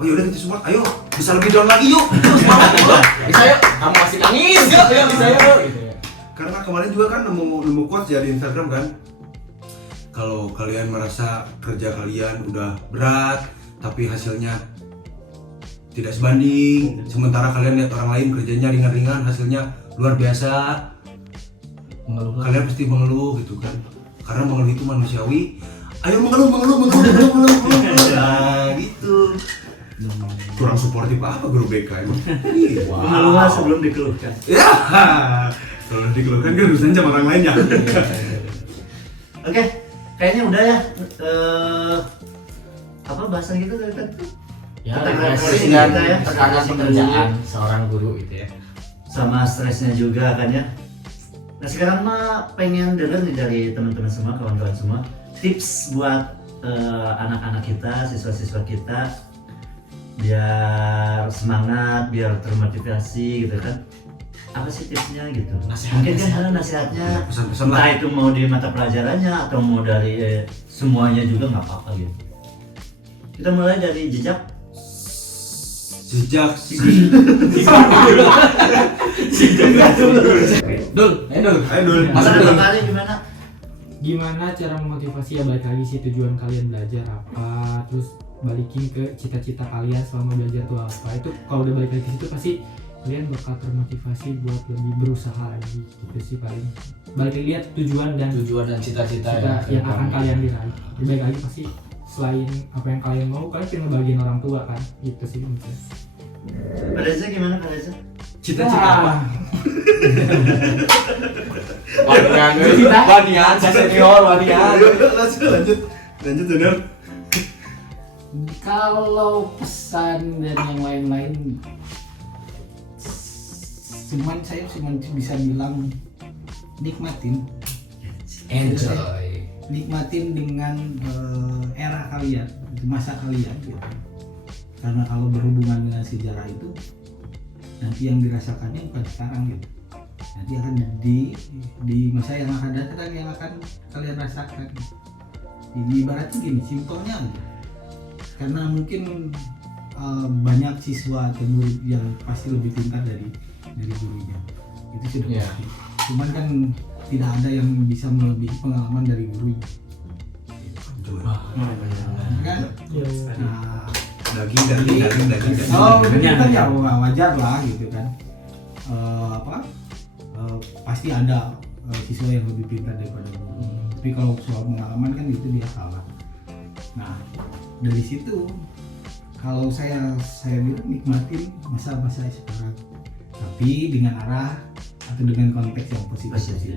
oh yaudah kita support, ayo bisa lebih down lagi yuk, semangat yuk. Bisa yuk, kamu masih nangis yuk, ayo bisa yuk. Gitu ya. Karena kemarin juga kan nemu quotes ya di Instagram kan, kalau kalian merasa kerja kalian udah berat tapi hasilnya tidak sebanding, sementara kalian lihat orang lain kerjanya ringan-ringan hasilnya luar biasa, Mengeluh. kalian pasti mengeluh gitu kan, karena mengeluh itu manusiawi. Ayo mengeluh. Nah gitu. Kurang suportif apa guru BK emang? Iya. Mengeluh sebelum dikeluhkan. Ya, kalau dikeluhkan kan urusan sama orang lain ya. Oke, kayaknya udah ya. Apa bahasan kita dari tadi? Ya, Tentang refreshing refreshing dan kita ya. tekanan Refreshing pekerjaan seorang guru gitu ya. Sama stresnya juga kan ya. Nah sekarang mah pengen denger nih dari teman-teman semua, kawan-kawan semua, tips buat anak-anak kita, siswa-siswa kita biar semangat, biar termotivasi gitu kan. Apa sih tipsnya gitu? Nasihat, Mungkin kan nasihat. ada nasihatnya. Ya, pesan-pesan lah. Entah itu mau di mata pelajarannya atau mau dari semuanya juga nggak apa-apa gitu. Kita mulai dari jejak. Sejak Dul, ayo dulu. Masa Masa dulu. kali gimana? Gimana cara memotivasi ya, balik lagi sih tujuan kalian belajar apa, terus balikin ke cita-cita kalian selama belajar tuh apa. Itu kalau udah balik lagi ke situ pasti kalian bakal termotivasi buat lebih berusaha lagi gitu sih paling. Balik lagi lihat tujuan dan cita-cita yang akan kalian diraih. Jadi balik lagi pasti selain apa yang kalian mau, kalian pengen ngebagiin orang tua kan, gitu sih mungkin. Pak Reza gimana Pak Reza? Cita-cita apa? Wanian, senior, wanian. Lanjut bener. Kalau pesan dan yang lain-lain, saya cuma bisa bilang nikmatin dengan era kalian, masa kalian gitu. Karena kalau berhubungan dengan sejarah itu nanti yang dirasakannya bukan sekarang gitu. nanti akan di masa yang akan datang yang akan kalian rasakan. Jadi ibaratnya gini, simpelnya aja. Karena mungkin banyak siswa atau murid yang pasti lebih pintar dari gurunya, itu sudah pasti. Cuman kan tidak ada yang bisa melebihi pengalaman dari gurunya. Kan? Nah, daging. oh itu kan ya wajar lah gitu kan. Pasti ada siswa yang lebih pintar daripada guru. Tapi kalau soal pengalaman kan itu dia kalah. Nah dari situ kalau saya bilang nikmatin masa-masa sekarang, tapi dengan arah atau dengan konteks yang positif.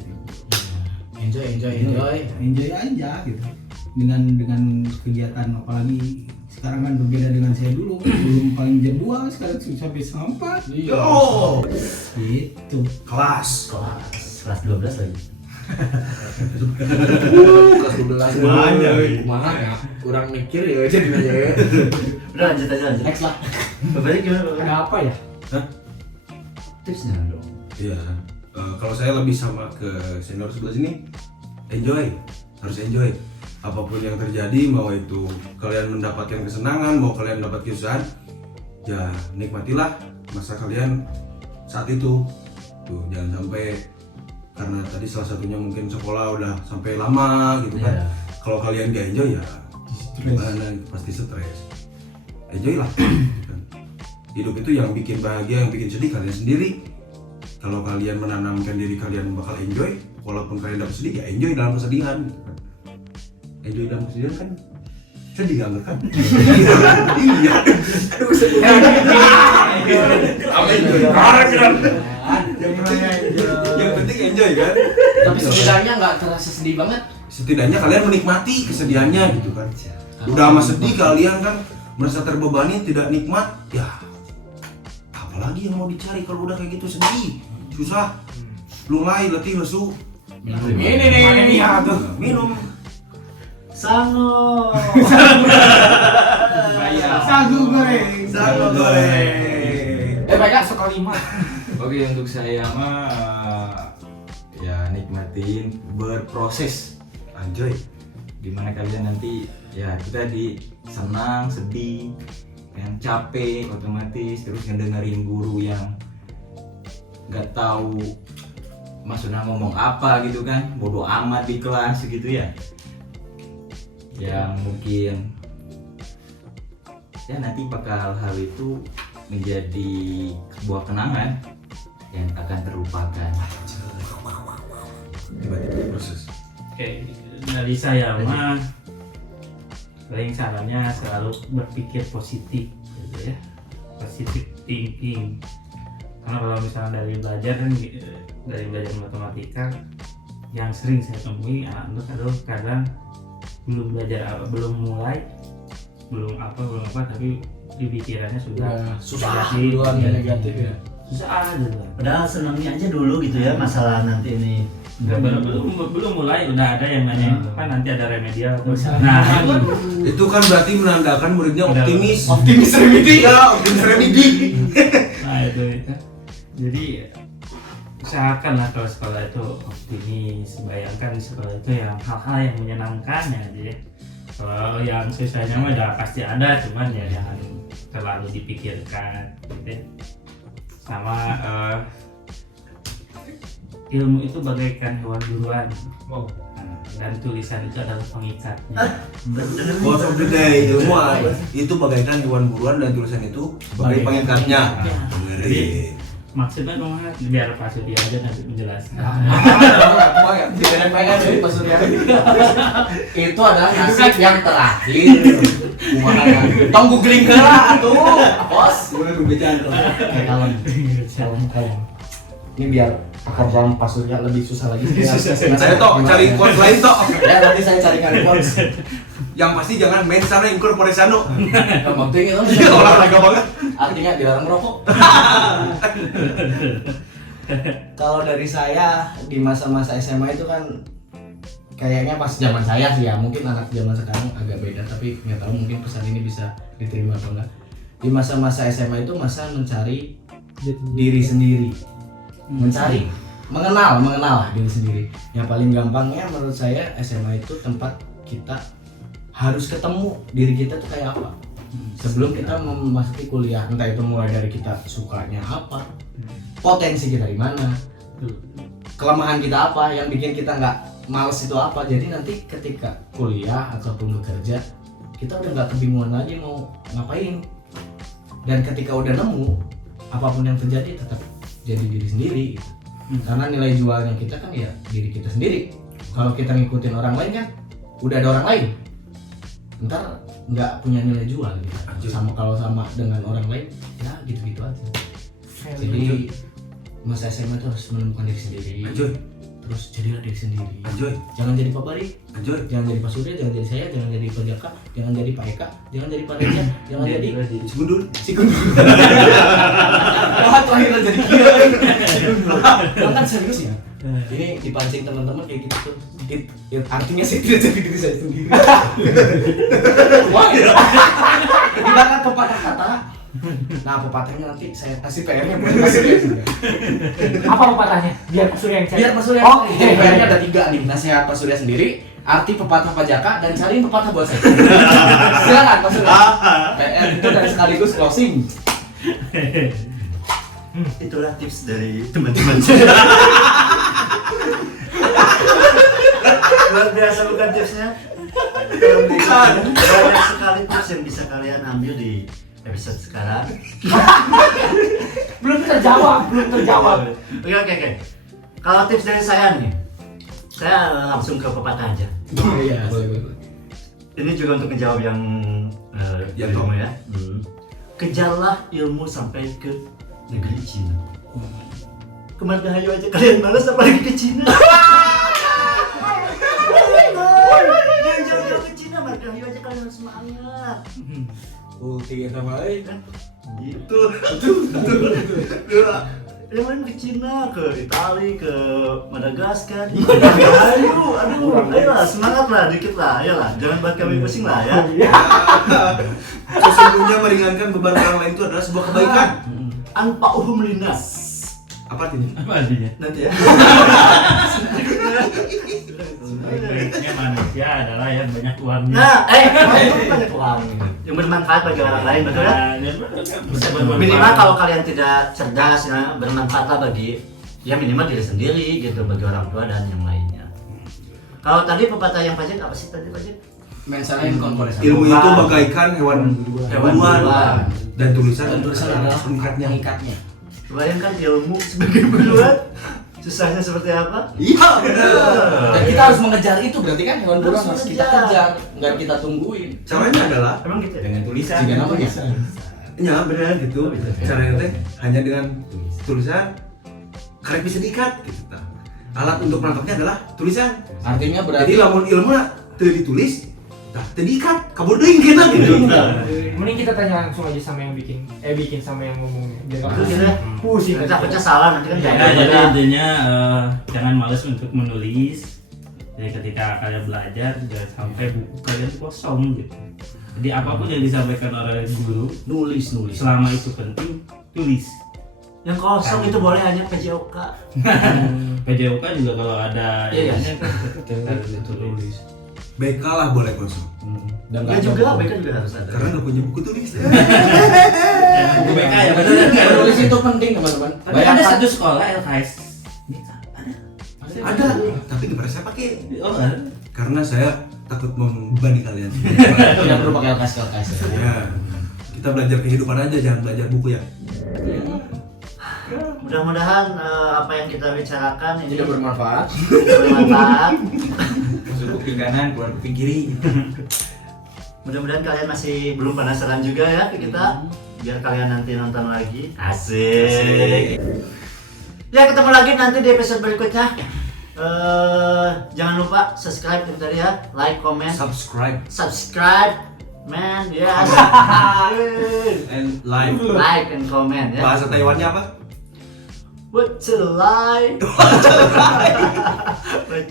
Enjoy aja gitu. Dengan kegiatan, apalagi sekarang kan berbeda dengan saya dulu. Belum paling jam 2, sekarang sampai 4. Gitu. Kelas 12 lagi. Kelas 12 Banyak, kumaha ya, kurang mikir ya jadi aja. Udah lanjut. Next lah. Bapaknya gimana? Bapak? Ada apa ya? Tipsnya dong. Iya. Kalau saya lebih sama ke senior sebelah sini, harus enjoy. Apapun yang terjadi, mau itu kalian mendapatkan kesenangan, mau kalian mendapat kesusahan, ya nikmatilah masa kalian saat itu. Tuh, jangan sampai karena tadi salah satunya mungkin sekolah udah sampai lama gitu kan. Kalau kalian gak enjoy ya gimana, pasti stres. Enjoy lah. Hidup itu yang bikin bahagia, yang bikin sedih kalian sendiri. Kalau kalian menanamkan diri kalian bakal enjoy, walaupun kalian dapat sedih ya enjoy dalam kesedihan gitu kan. Enjoy dalam kesedihan kan sedih banget kan. Iya. Yang penting enjoy kan. Tapi setidaknya nggak terasa sedih banget. Setidaknya kalian menikmati kesedihannya gitu kan. Udah sama sedih kalian kan merasa terbebani, tidak nikmat, ya apalagi yang mau dicari kalau udah kayak gitu, sedih, susah, lunglai, letih, lesu. Ini nih. Minum. Sango. Sagu goreng. Banyak Suka 5. Oke, untuk saya mah ya nikmatin berproses, Anjoy. dimana kalian nanti ya kita senang, sedih, yang capek otomatis, terus ngedengerin guru yang nggak tahu maksudnya ngomong apa gitu kan, bodoh amat di kelas gitu ya, yang mungkin ya nanti bakal hal itu menjadi sebuah kenangan yang akan terlupakan. Tiba-tiba proses. Oke, dari saya mah paling sarannya selalu berpikir positif gitu ya, positive thinking. Karena kalau misalnya dari belajar matematika yang sering saya temui anak-anak adalah kadang belum mulai belum apa tapi di pikirannya sudah susah negatif, duluan ya, negatif ya. susah aja lah. Padahal senangnya aja dulu gitu ya, masalah nanti ini. Belum mulai udah ada yang nanya kan nanti ada remedial terus. Nah, Itu kan berarti menandakan muridnya Udah. optimis. Optimis remedi. Ya, optimis remedi. Nah itu. Jadi usahakan lah kalau sekolah itu optimis, bayangkan di sekolah itu yang hal-hal yang menyenangkan ya aja ya. Kalau yang susahnya mah udah pasti ada, cuman ya jangan terlalu dipikirkan gitu ya. Sama ilmu itu bagaikan hewan buruan. Wow. Dan tulisan itu adalah pengikatnya. Quote of the day, ilmu itu bagaikan hewan buruan dan tulisan itu sebagai pengikatnya. Dengerin. Maksudnya kemana? Biar Pak Sudi aja nanti menjelaskan. Itu adalah nasib yang terakhir. Tong googling heula atuh, Bos. Kalem. Ini biar pekerjaan Pak Surya lebih susah lagi. Saya toh cari quote lain toh. Ya nanti saya carikan quotes. Yang pasti jangan main sana incorpore sano. Yang penting itu Iya, olahraga banget. artinya dilarang merokok. Kalau dari saya di masa-masa SMA itu kan kayaknya pas zaman saya sih ya, mungkin anak zaman sekarang agak beda, tapi nggak tahu mungkin pesan ini bisa diterima atau enggak. Di masa-masa SMA itu masa mencari diri sendiri, mencari mengenal diri sendiri. Yang paling gampangnya menurut saya SMA itu tempat kita harus ketemu diri kita tuh kayak apa sebelum kita memasuki kuliah, entah itu mulai dari kita sukanya apa, potensi kita di mana, kelemahan kita apa, yang bikin kita nggak males itu apa. Jadi nanti ketika kuliah ataupun bekerja kita udah nggak kebingungan lagi mau ngapain, dan ketika udah nemu apapun yang terjadi tetap jadi diri sendiri gitu. Karena nilai jualnya kita kan ya diri kita sendiri. Kalau kita ngikutin orang lain kan udah ada orang lain, ntar nggak punya nilai jual gitu. Sama kalau sama dengan orang lain ya gitu-gitu aja. Jadi masa SMA itu harus menemukan diri sendiri. Anjoy, Terus jadilah diri sendiri. Anjoy, Jangan jadi Pak Bari, Anjoy. jangan jadi Pak Surya, jangan jadi saya, jangan jadi Pak Jaka, jangan jadi Pak Eka, jangan jadi Pak Reza, jangan jadi Si Gundul. si Gundul. Wah, terakhir jadi gila. Si Gundul. Kan serius ya. Ini dipancing teman-teman kayak gitu tuh. Ya, artinya saya tidak jadi diri saya sendiri. Wah, ibarat pepatah kata. Nah, pepatahnya nanti saya kasih PR-nya buat Pak Surya juga. Apa pepatahnya? Biar Pak Surya yang cari. Biar Pak Surya. Oh, Jadi PR-nya ada 3 nih. Nasihat Pak Surya sendiri, arti pepatah Pak Jaka, dan cariin pepatah buat saya. Silakan Pak Surya. PR itu dan sekaligus closing. Itulah tips dari teman-teman. Luar biasa bukan tipsnya? Banyak sekali tips yang bisa kalian ambil di episode sekarang. belum terjawab. Oke. Kalau tips dari saya nih, saya langsung ke pepatah aja. Iya, boleh. Ini juga untuk menjawab yang Yang ilmu ya. Kejarlah ilmu sampai ke negeri Cina. Ke Margahayu aja kalian malas, apalagi ke Cina. Jangan jauh-jauh ke Cina, Margahayu aja kalian harus semangat. Ulti sama lain kan. Gitu. Yang lain ke Cina, ke Itali, ke Madagaskar. Ayolah, semangat lah, dikit lah, ayolah. Jangan buat kami pusing lah ya. Sesungguhnya meringankan beban orang lain itu adalah sebuah kebaikan. Anfa'uhum linnas. Apa artinya? Apa artinya? Nanti ya. Baiknya manusia adalah yang banyak uangnya. Nah, banyak uang yang bermanfaat bagi orang lain, betul ya? Minimal kalau kalian tidak cerdas ya, bermanfaatlah bagi ya minimal diri sendiri gitu, bagi orang tua dan yang lainnya. Kalau tadi pepatah yang Pajak apa sih tadi Pajak? Mensana in corpore sano. Ilmu itu bagaikan hewan buruan buruan. dan tulisan adalah pengikatnya. pengikatnya. Bayangkan ilmu sebagai buruan, susahnya seperti apa? Iya, benar. Dan kita harus mengejar itu, berarti kan hewan buruan harus kita kejar, nggak kita tungguin. Caranya adalah Emang gitu ya? Dengan tulisan. Jika namanya. ya benar gitu. Caranya teh hanya dengan tulisan karek bisa diikat gitu. Nah, alat untuk menangkapnya adalah tulisan. Artinya Jadi berarti lamun ilmu teu ditulis, tah teu diikat, kabur deui kita gitu. Mending kita tanya langsung aja sama yang bikin sama yang ngomongnya. Biar Itu gitu ya. pusing. Pecah-pecah salah nanti kan Ya, jadi intinya jangan malas untuk menulis. Jadi ketika kalian belajar jangan sampai buku kalian kosong gitu. Jadi apapun yang disampaikan oleh guru nulis. selama itu penting tulis. yang kosong itu boleh hanya PJOK. PJOK juga kalau ada Iya, ininya kan tulis. BK lah boleh kosong. Dan Ya juga, BK juga harus ada. Karena nggak punya buku tulis. buku BK ya betul kan? Menulis itu penting teman-teman. Tapi ada satu sekolah LKS. Ada, tapi nggak pernah saya pakai. Oh, ada. Karena saya takut membebani kalian. Tidak perlu pakai LKS. Ya, kita belajar kehidupan aja, jangan belajar buku ya. Mudah-mudahan apa yang kita bicarakan ini Tidak bermanfaat. bermanfaat. Masuk kuping kanan, keluar kuping kiri. Mudah-mudahan kalian masih belum penasaran juga ya ke kita. Biar kalian nanti nonton lagi. Asik. Ya, ketemu lagi nanti di episode berikutnya. Jangan lupa subscribe itu tadi ya, like, comment, subscribe, man, yes. And live. Like and comment ya. Bahasa Taiwannya apa? What to lie? What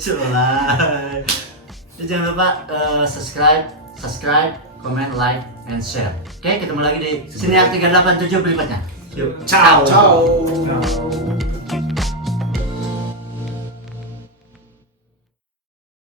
to lie? Jadi jangan lupa subscribe, comment, like, and share. Oke, ketemu lagi di Siniar 387 berikutnya. Yuk, ciao. Ciao.